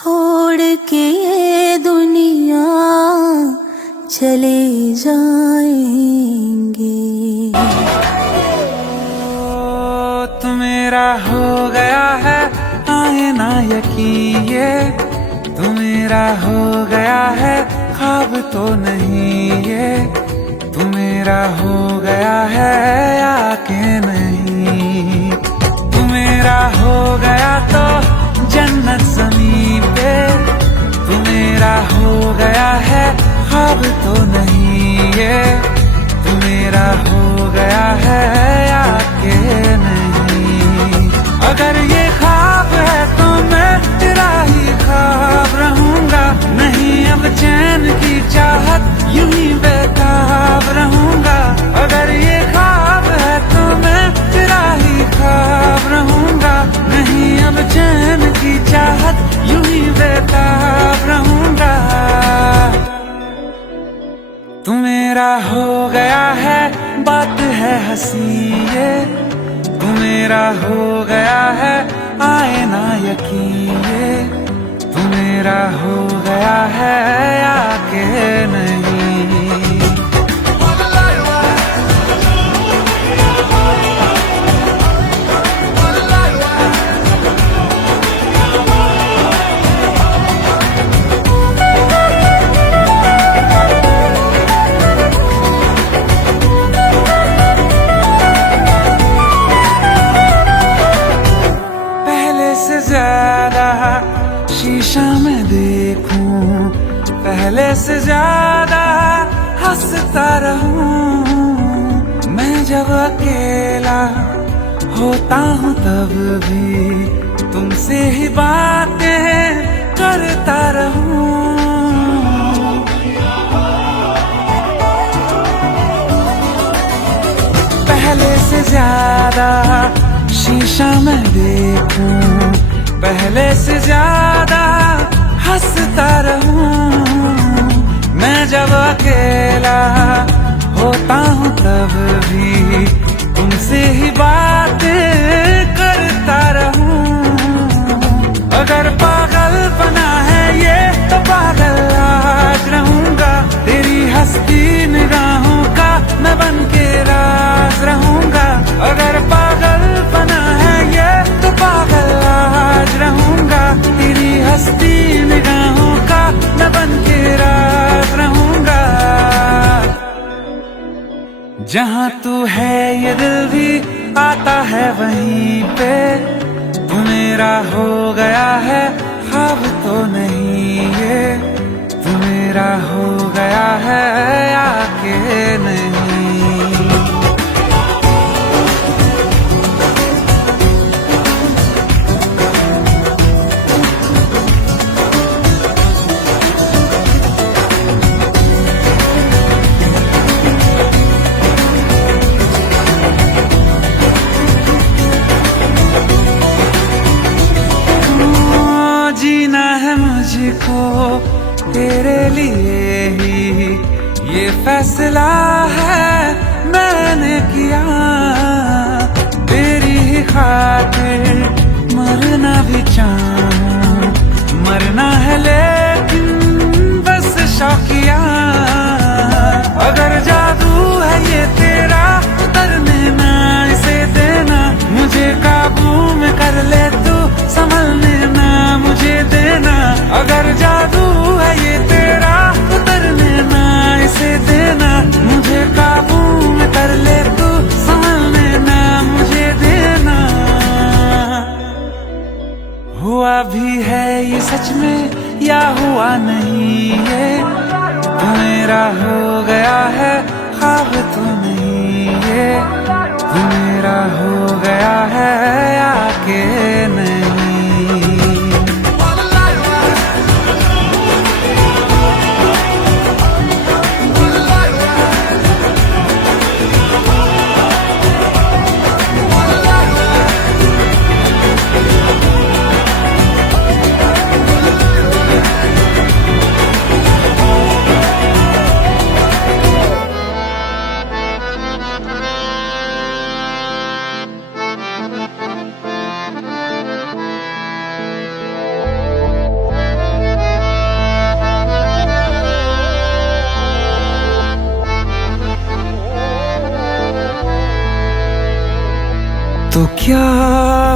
छोड़ के ये दुनिया चले जाएंगे। तू मेरा हो गया है, आए ना यकीन ये तू मेरा हो गया है, ख्वाब तो नहीं ये तू मेरा हो गया है या के नहीं। तू मेरा हो गया तो जन्नत ज़मीन पे तू मेरा हो गया है, ख्वाब तो नहीं ये तू मेरा हो गया है या के नहीं। अगर ये ख्वाब है तो मैं तेरा ही ख्वाब रहूंगा, नहीं अब चैन की चाहत यूं ही बेताब रहूंगा। अगर ये ख्वाब है तो मैं तेरा ही ख्वाब रहूंगा, नहीं अब चैन की चाहत यूं ही बेताब रहूंगा। तू मेरा हो गया है, बात है हंसी ये तू मेरा हो गया है, आए ना यकीन ये तू मेरा हो गया है या के नहीं। ज्यादा शीशा में देखूं, पहले से ज्यादा हंसता रहूं। मैं जब अकेला होता हूँ तब भी तुमसे ही बातें करता रहूं। पहले से ज्यादा शीशा में देखूं, पहले से ज्यादा हंसता रहूं। मैं जब अकेला होता हूँ तब भी तुमसे ही बातें करता रहूं। अगर पागल बना है ये तो पागल आज रहूंगा, तेरी हंसती निगाहों का मैं बन के राज रहूंगा। अगर पागल बना है ये तो पागल आज रहूंगा, तेरी हंसती निगाहों का मैं बन के राज रहूंगा। जहाँ तू है ये दिल भी आता है वहीं पे तू मेरा हो गया है, ख्वाब तो नहीं ये तू मेरा हो गया है या के नहीं। जीना है मुझको तेरे लिए ही, ये फैसला है मैंने किया। तेरी ही खातिर मरना भी चाहूं, मरना है लेकिन बस शौकिया। अगर जादू है ये तेरा उतरने ना इसे देना, मुझे काबू में कर ले तू संभलने ना मुझे देना। अगर जादू है ये तेरा उतरने ना इसे देना, मुझे काबू में कर ले तू संभलने ना मुझे देना। हुआ भी है ये सच में या हुआ नहीं ये तू मेरा हो गया है, ख्वाब तो नहीं ये तू मेरा हो गया है या के नहीं। क्या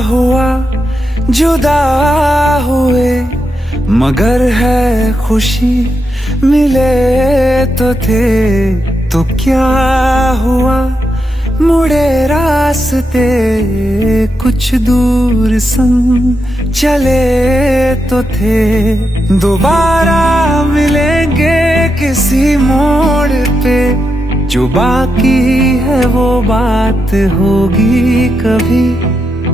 हुआ जुदा हुए, मगर है खुशी मिले तो थे। तो क्या हुआ मुड़े रास्ते, कुछ दूर संग चले तो थे। दोबारा मिलेंगे किसी मोड़ पे, जो बाकी है वो बात होगी कभी।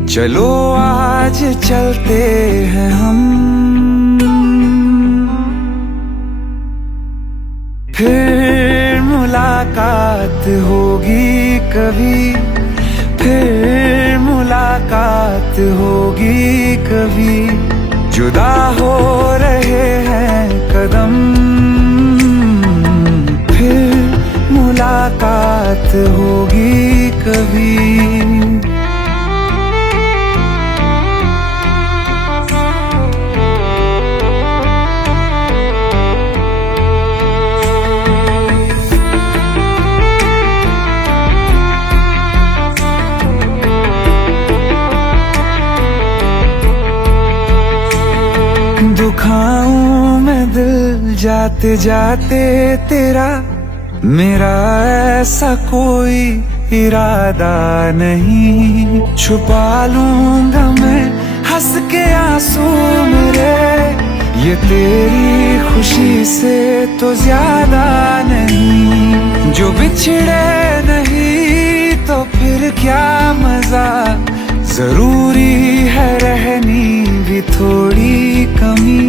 चलो आज चलते हैं हम, फिर मुलाकात होगी कभी। फिर मुलाकात होगी कभी। जुदा हो रहे हैं कदम, फिर मुलाकात होगी कभी। दुखाऊं मैं दिल जाते जाते तेरा, मेरा ऐसा कोई इरादा नहीं। छुपा लूंगा मैं हंस के आंसू मेरे, ये तेरी खुशी से तो ज्यादा नहीं। जो बिछड़े नहीं तो फिर क्या मजा, जरूरी है रहनी भी थोड़ी कमी।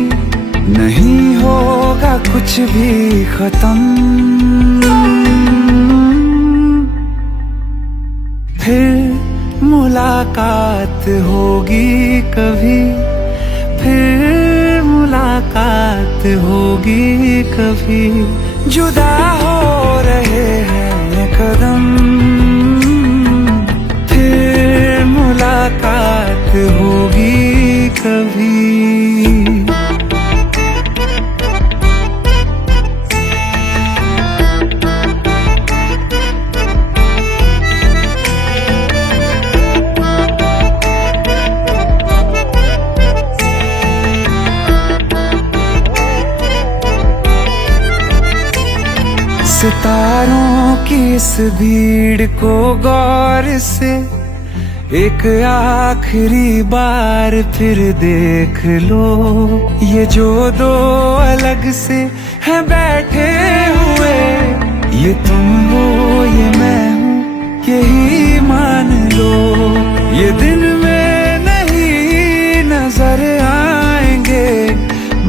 नहीं होगा कुछ भी खत्म, फिर मुलाकात होगी कभी। फिर मुलाकात होगी कभी। जुदा हो रहे हैं कदम, फिर मुलाकात होगी कभी। सितारों की इस भीड़ को गौर से एक आखिरी बार फिर देख लो। ये जो दो अलग से हैं बैठे हुए, ये तुम हो ये मैं हूँ यही मान लो। ये दिन में नहीं नजर आएंगे,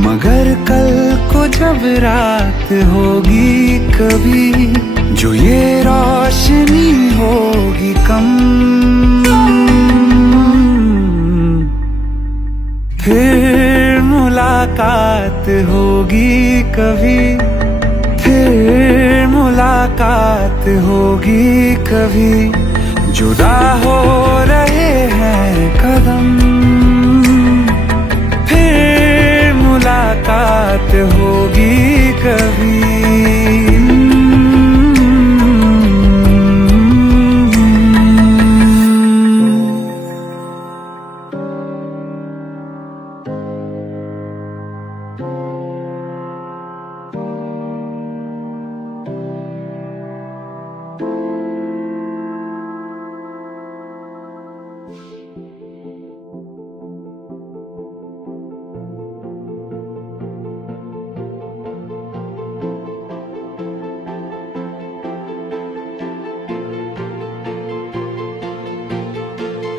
मगर कल को जब रात होगी कभी, जो ये रोशनी होगी कम, फिर मुलाकात होगी कभी। फिर मुलाकात होगी कभी। जुदा हो रहे हैं कदम, फिर मुलाकात होगी कभी।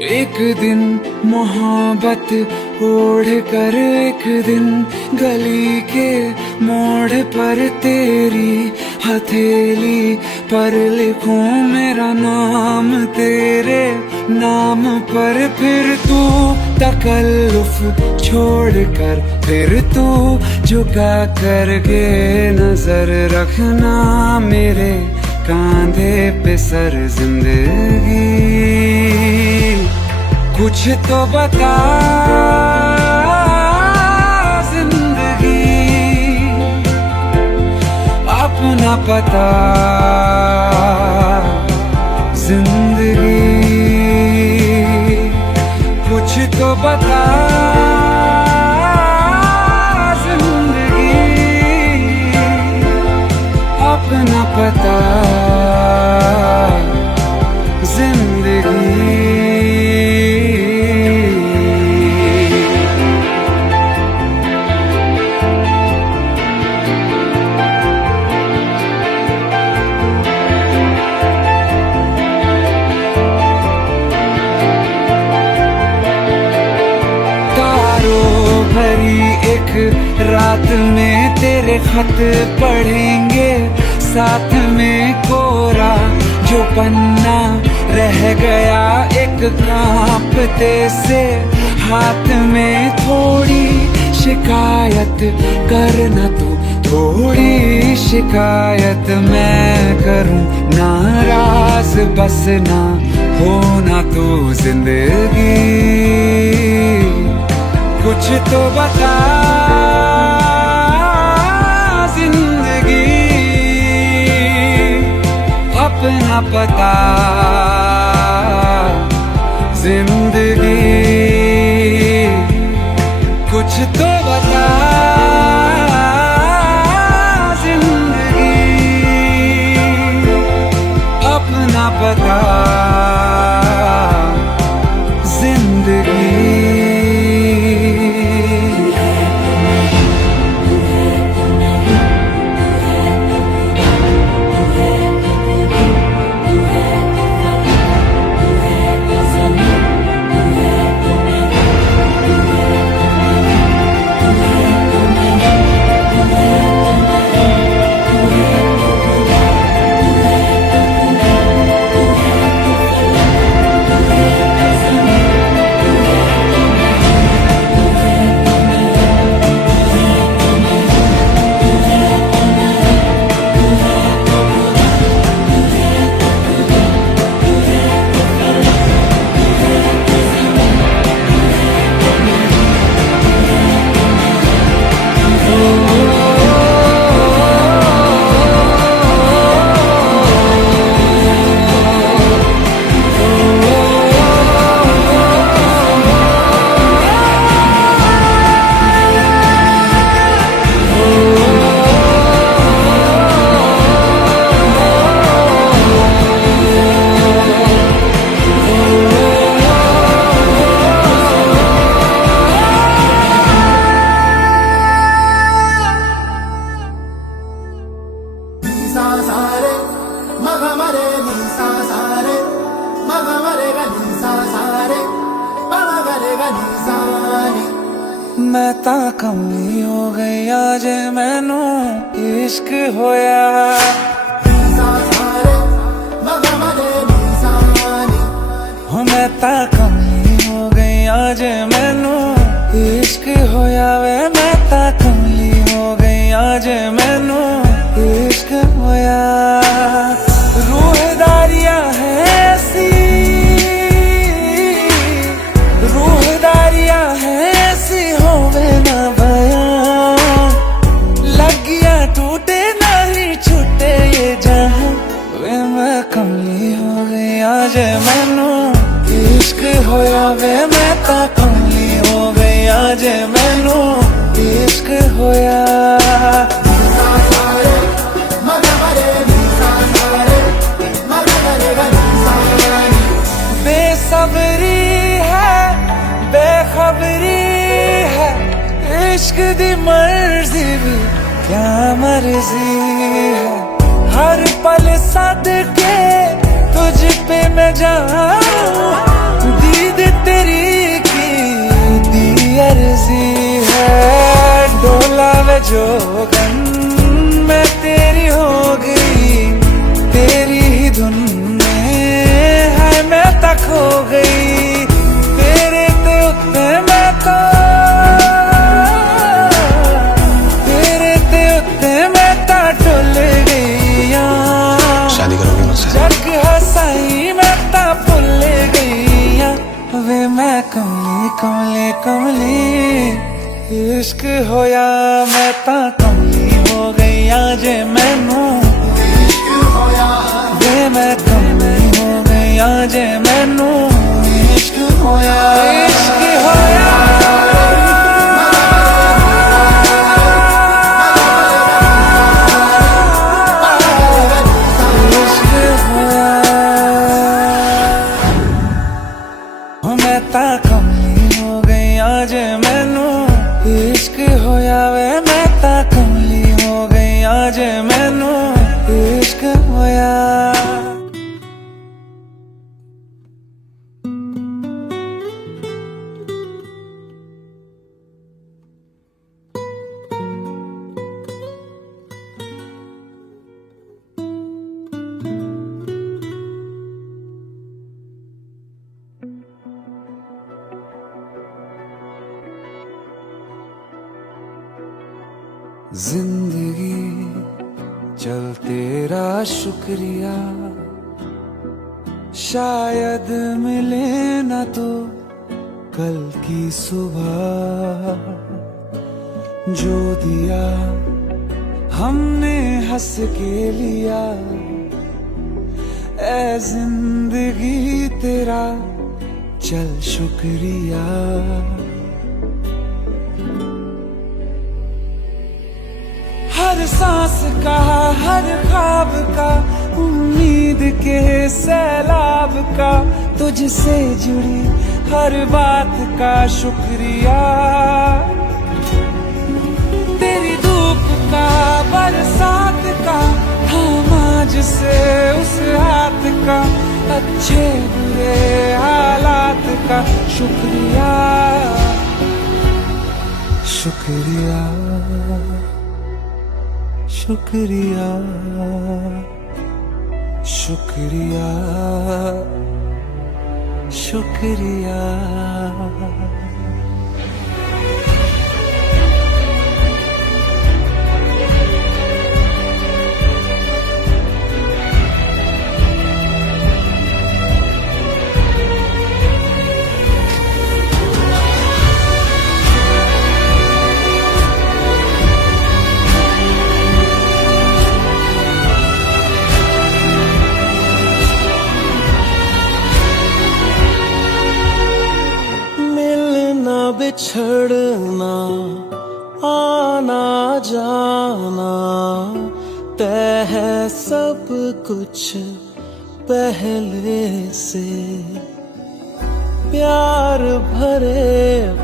एक दिन मोहब्बत ओढ़ कर, एक दिन गली के मोड़ पर तेरी हथेली पर लिखूं मेरा नाम तेरे नाम पर। फिर तू तकल्लुफ छोड़ कर, फिर तू झुका करके नजर रखना मेरे कांधे पे सर जिंदगी। कुछ तो बता जिंदगी, अपना पता जिंदगी। एक रात में तेरे खत पढ़ेंगे, साथ में कोरा जो पन्ना रह गया एक कांपते से हाथ में। थोड़ी शिकायत करना तू, थोड़ी शिकायत मैं करूं, नाराज बस ना होना तू जिंदगी। कुछ तो बता जिंदगी, अपना पता जिंदगी। कुछ तो बता जिंदगी, अपना पता जिंदगी। मैं तां कमली हो गई आज मैनू इश्क होया। हो मैं तां कमली हो गई आज मैनू इश्क होया वे। मैं तां कमली हो गई आज मैनू इश्क होया। रूहदारियां है ऐसी, रूहदारियां है ऐसी होवे ना बयां। लगिया टूटे नहीं छूटे ये जहां वे। मैं कमली हो गई आज मैनू इश्क होया वे। मैं तां कमली हो गई आज मैनू इश्क होया। बेसब्री है बेखबरी है, इश्क दी मर्जी भी क्या मर्जी है। हर पल सदके तुझ पे मैं जाऊं, दीद तेरी की दी अर्जी है। डोला वे जोगन मैं तेरी हो गई, तेरी ही धुन में है मैं तक हो गई। तेरे ते उत्ते मैं तो, तेरे ते उत्ते मैं ता डुल गई। शादी करोगी मुझसे? जग हसाई मैं ता भुल गई वे। मैं कमली कमली कमली इश्क होया। मैं ता कमली हो गई आज मैनू इश्क होया वे। मैं कमली हो गई आज मैनू इश्क होया। इश्क होया मैं तां कमली हो गई आज मैनू इश्क होया वे। मैं तां कमली हो गई आज मैनू इश्क होया। जिंदगी चल तेरा शुक्रिया, शायद मिले ना तो कल की सुबह, जो दिया हमने हंस के लिया, ऐ जिंदगी तेरा चल शुक्रिया। हर सांस का, हर ख्वाब का, उम्मीद के सैलाब का, तुझसे जुड़ी हर बात का शुक्रिया। तेरी धूप का, बरसात का, थामा जिसे उस हाथ का, अच्छे बुरे हालात का शुक्रिया। शुक्रिया शुक्रिया शुक्रिया शुक्रिया। बिछड़ना, आना जाना, तय है सब कुछ पहले से। प्यार भरे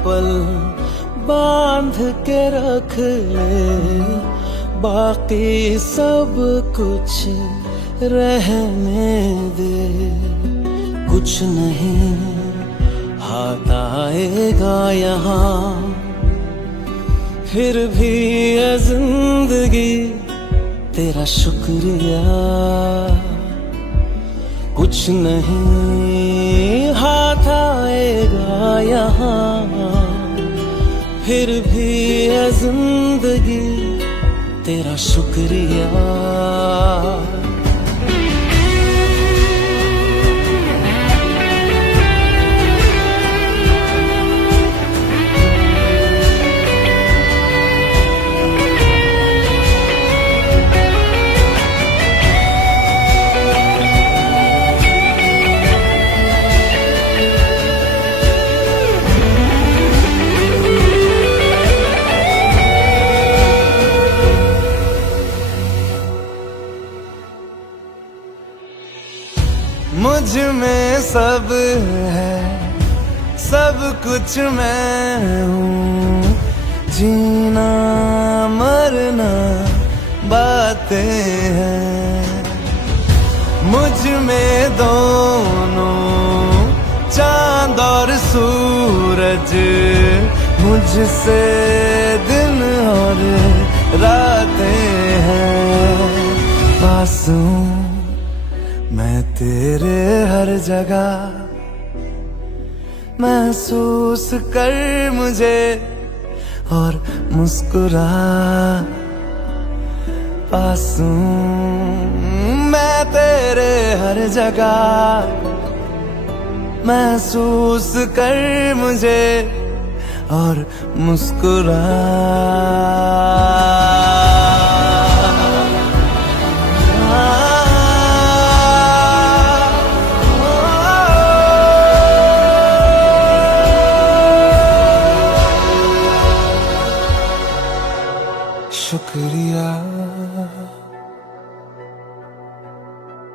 पल बांध के रख ले, बाकी सब कुछ रहने दे। कुछ नहीं हाथ आएगा यहाँ, फिर भी है जिंदगी तेरा शुक्रिया। कुछ नहीं हाथ आएगा यहाँ, फिर भी है जिंदगी तेरा शुक्रिया। मुझ में सब है, सब कुछ मैं हूँ। जीना मरना बातें हैं, मुझ में दोनों चांद और सूरज, मुझसे दिन और रातें हैं। पास हूँ मैं तेरे हर जगह, महसूस कर मुझे और मुस्कुरा। पास हूँ मैं तेरे हर जगह, महसूस कर मुझे और मुस्कुरा। शुक्रिया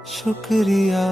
शुक्रिया।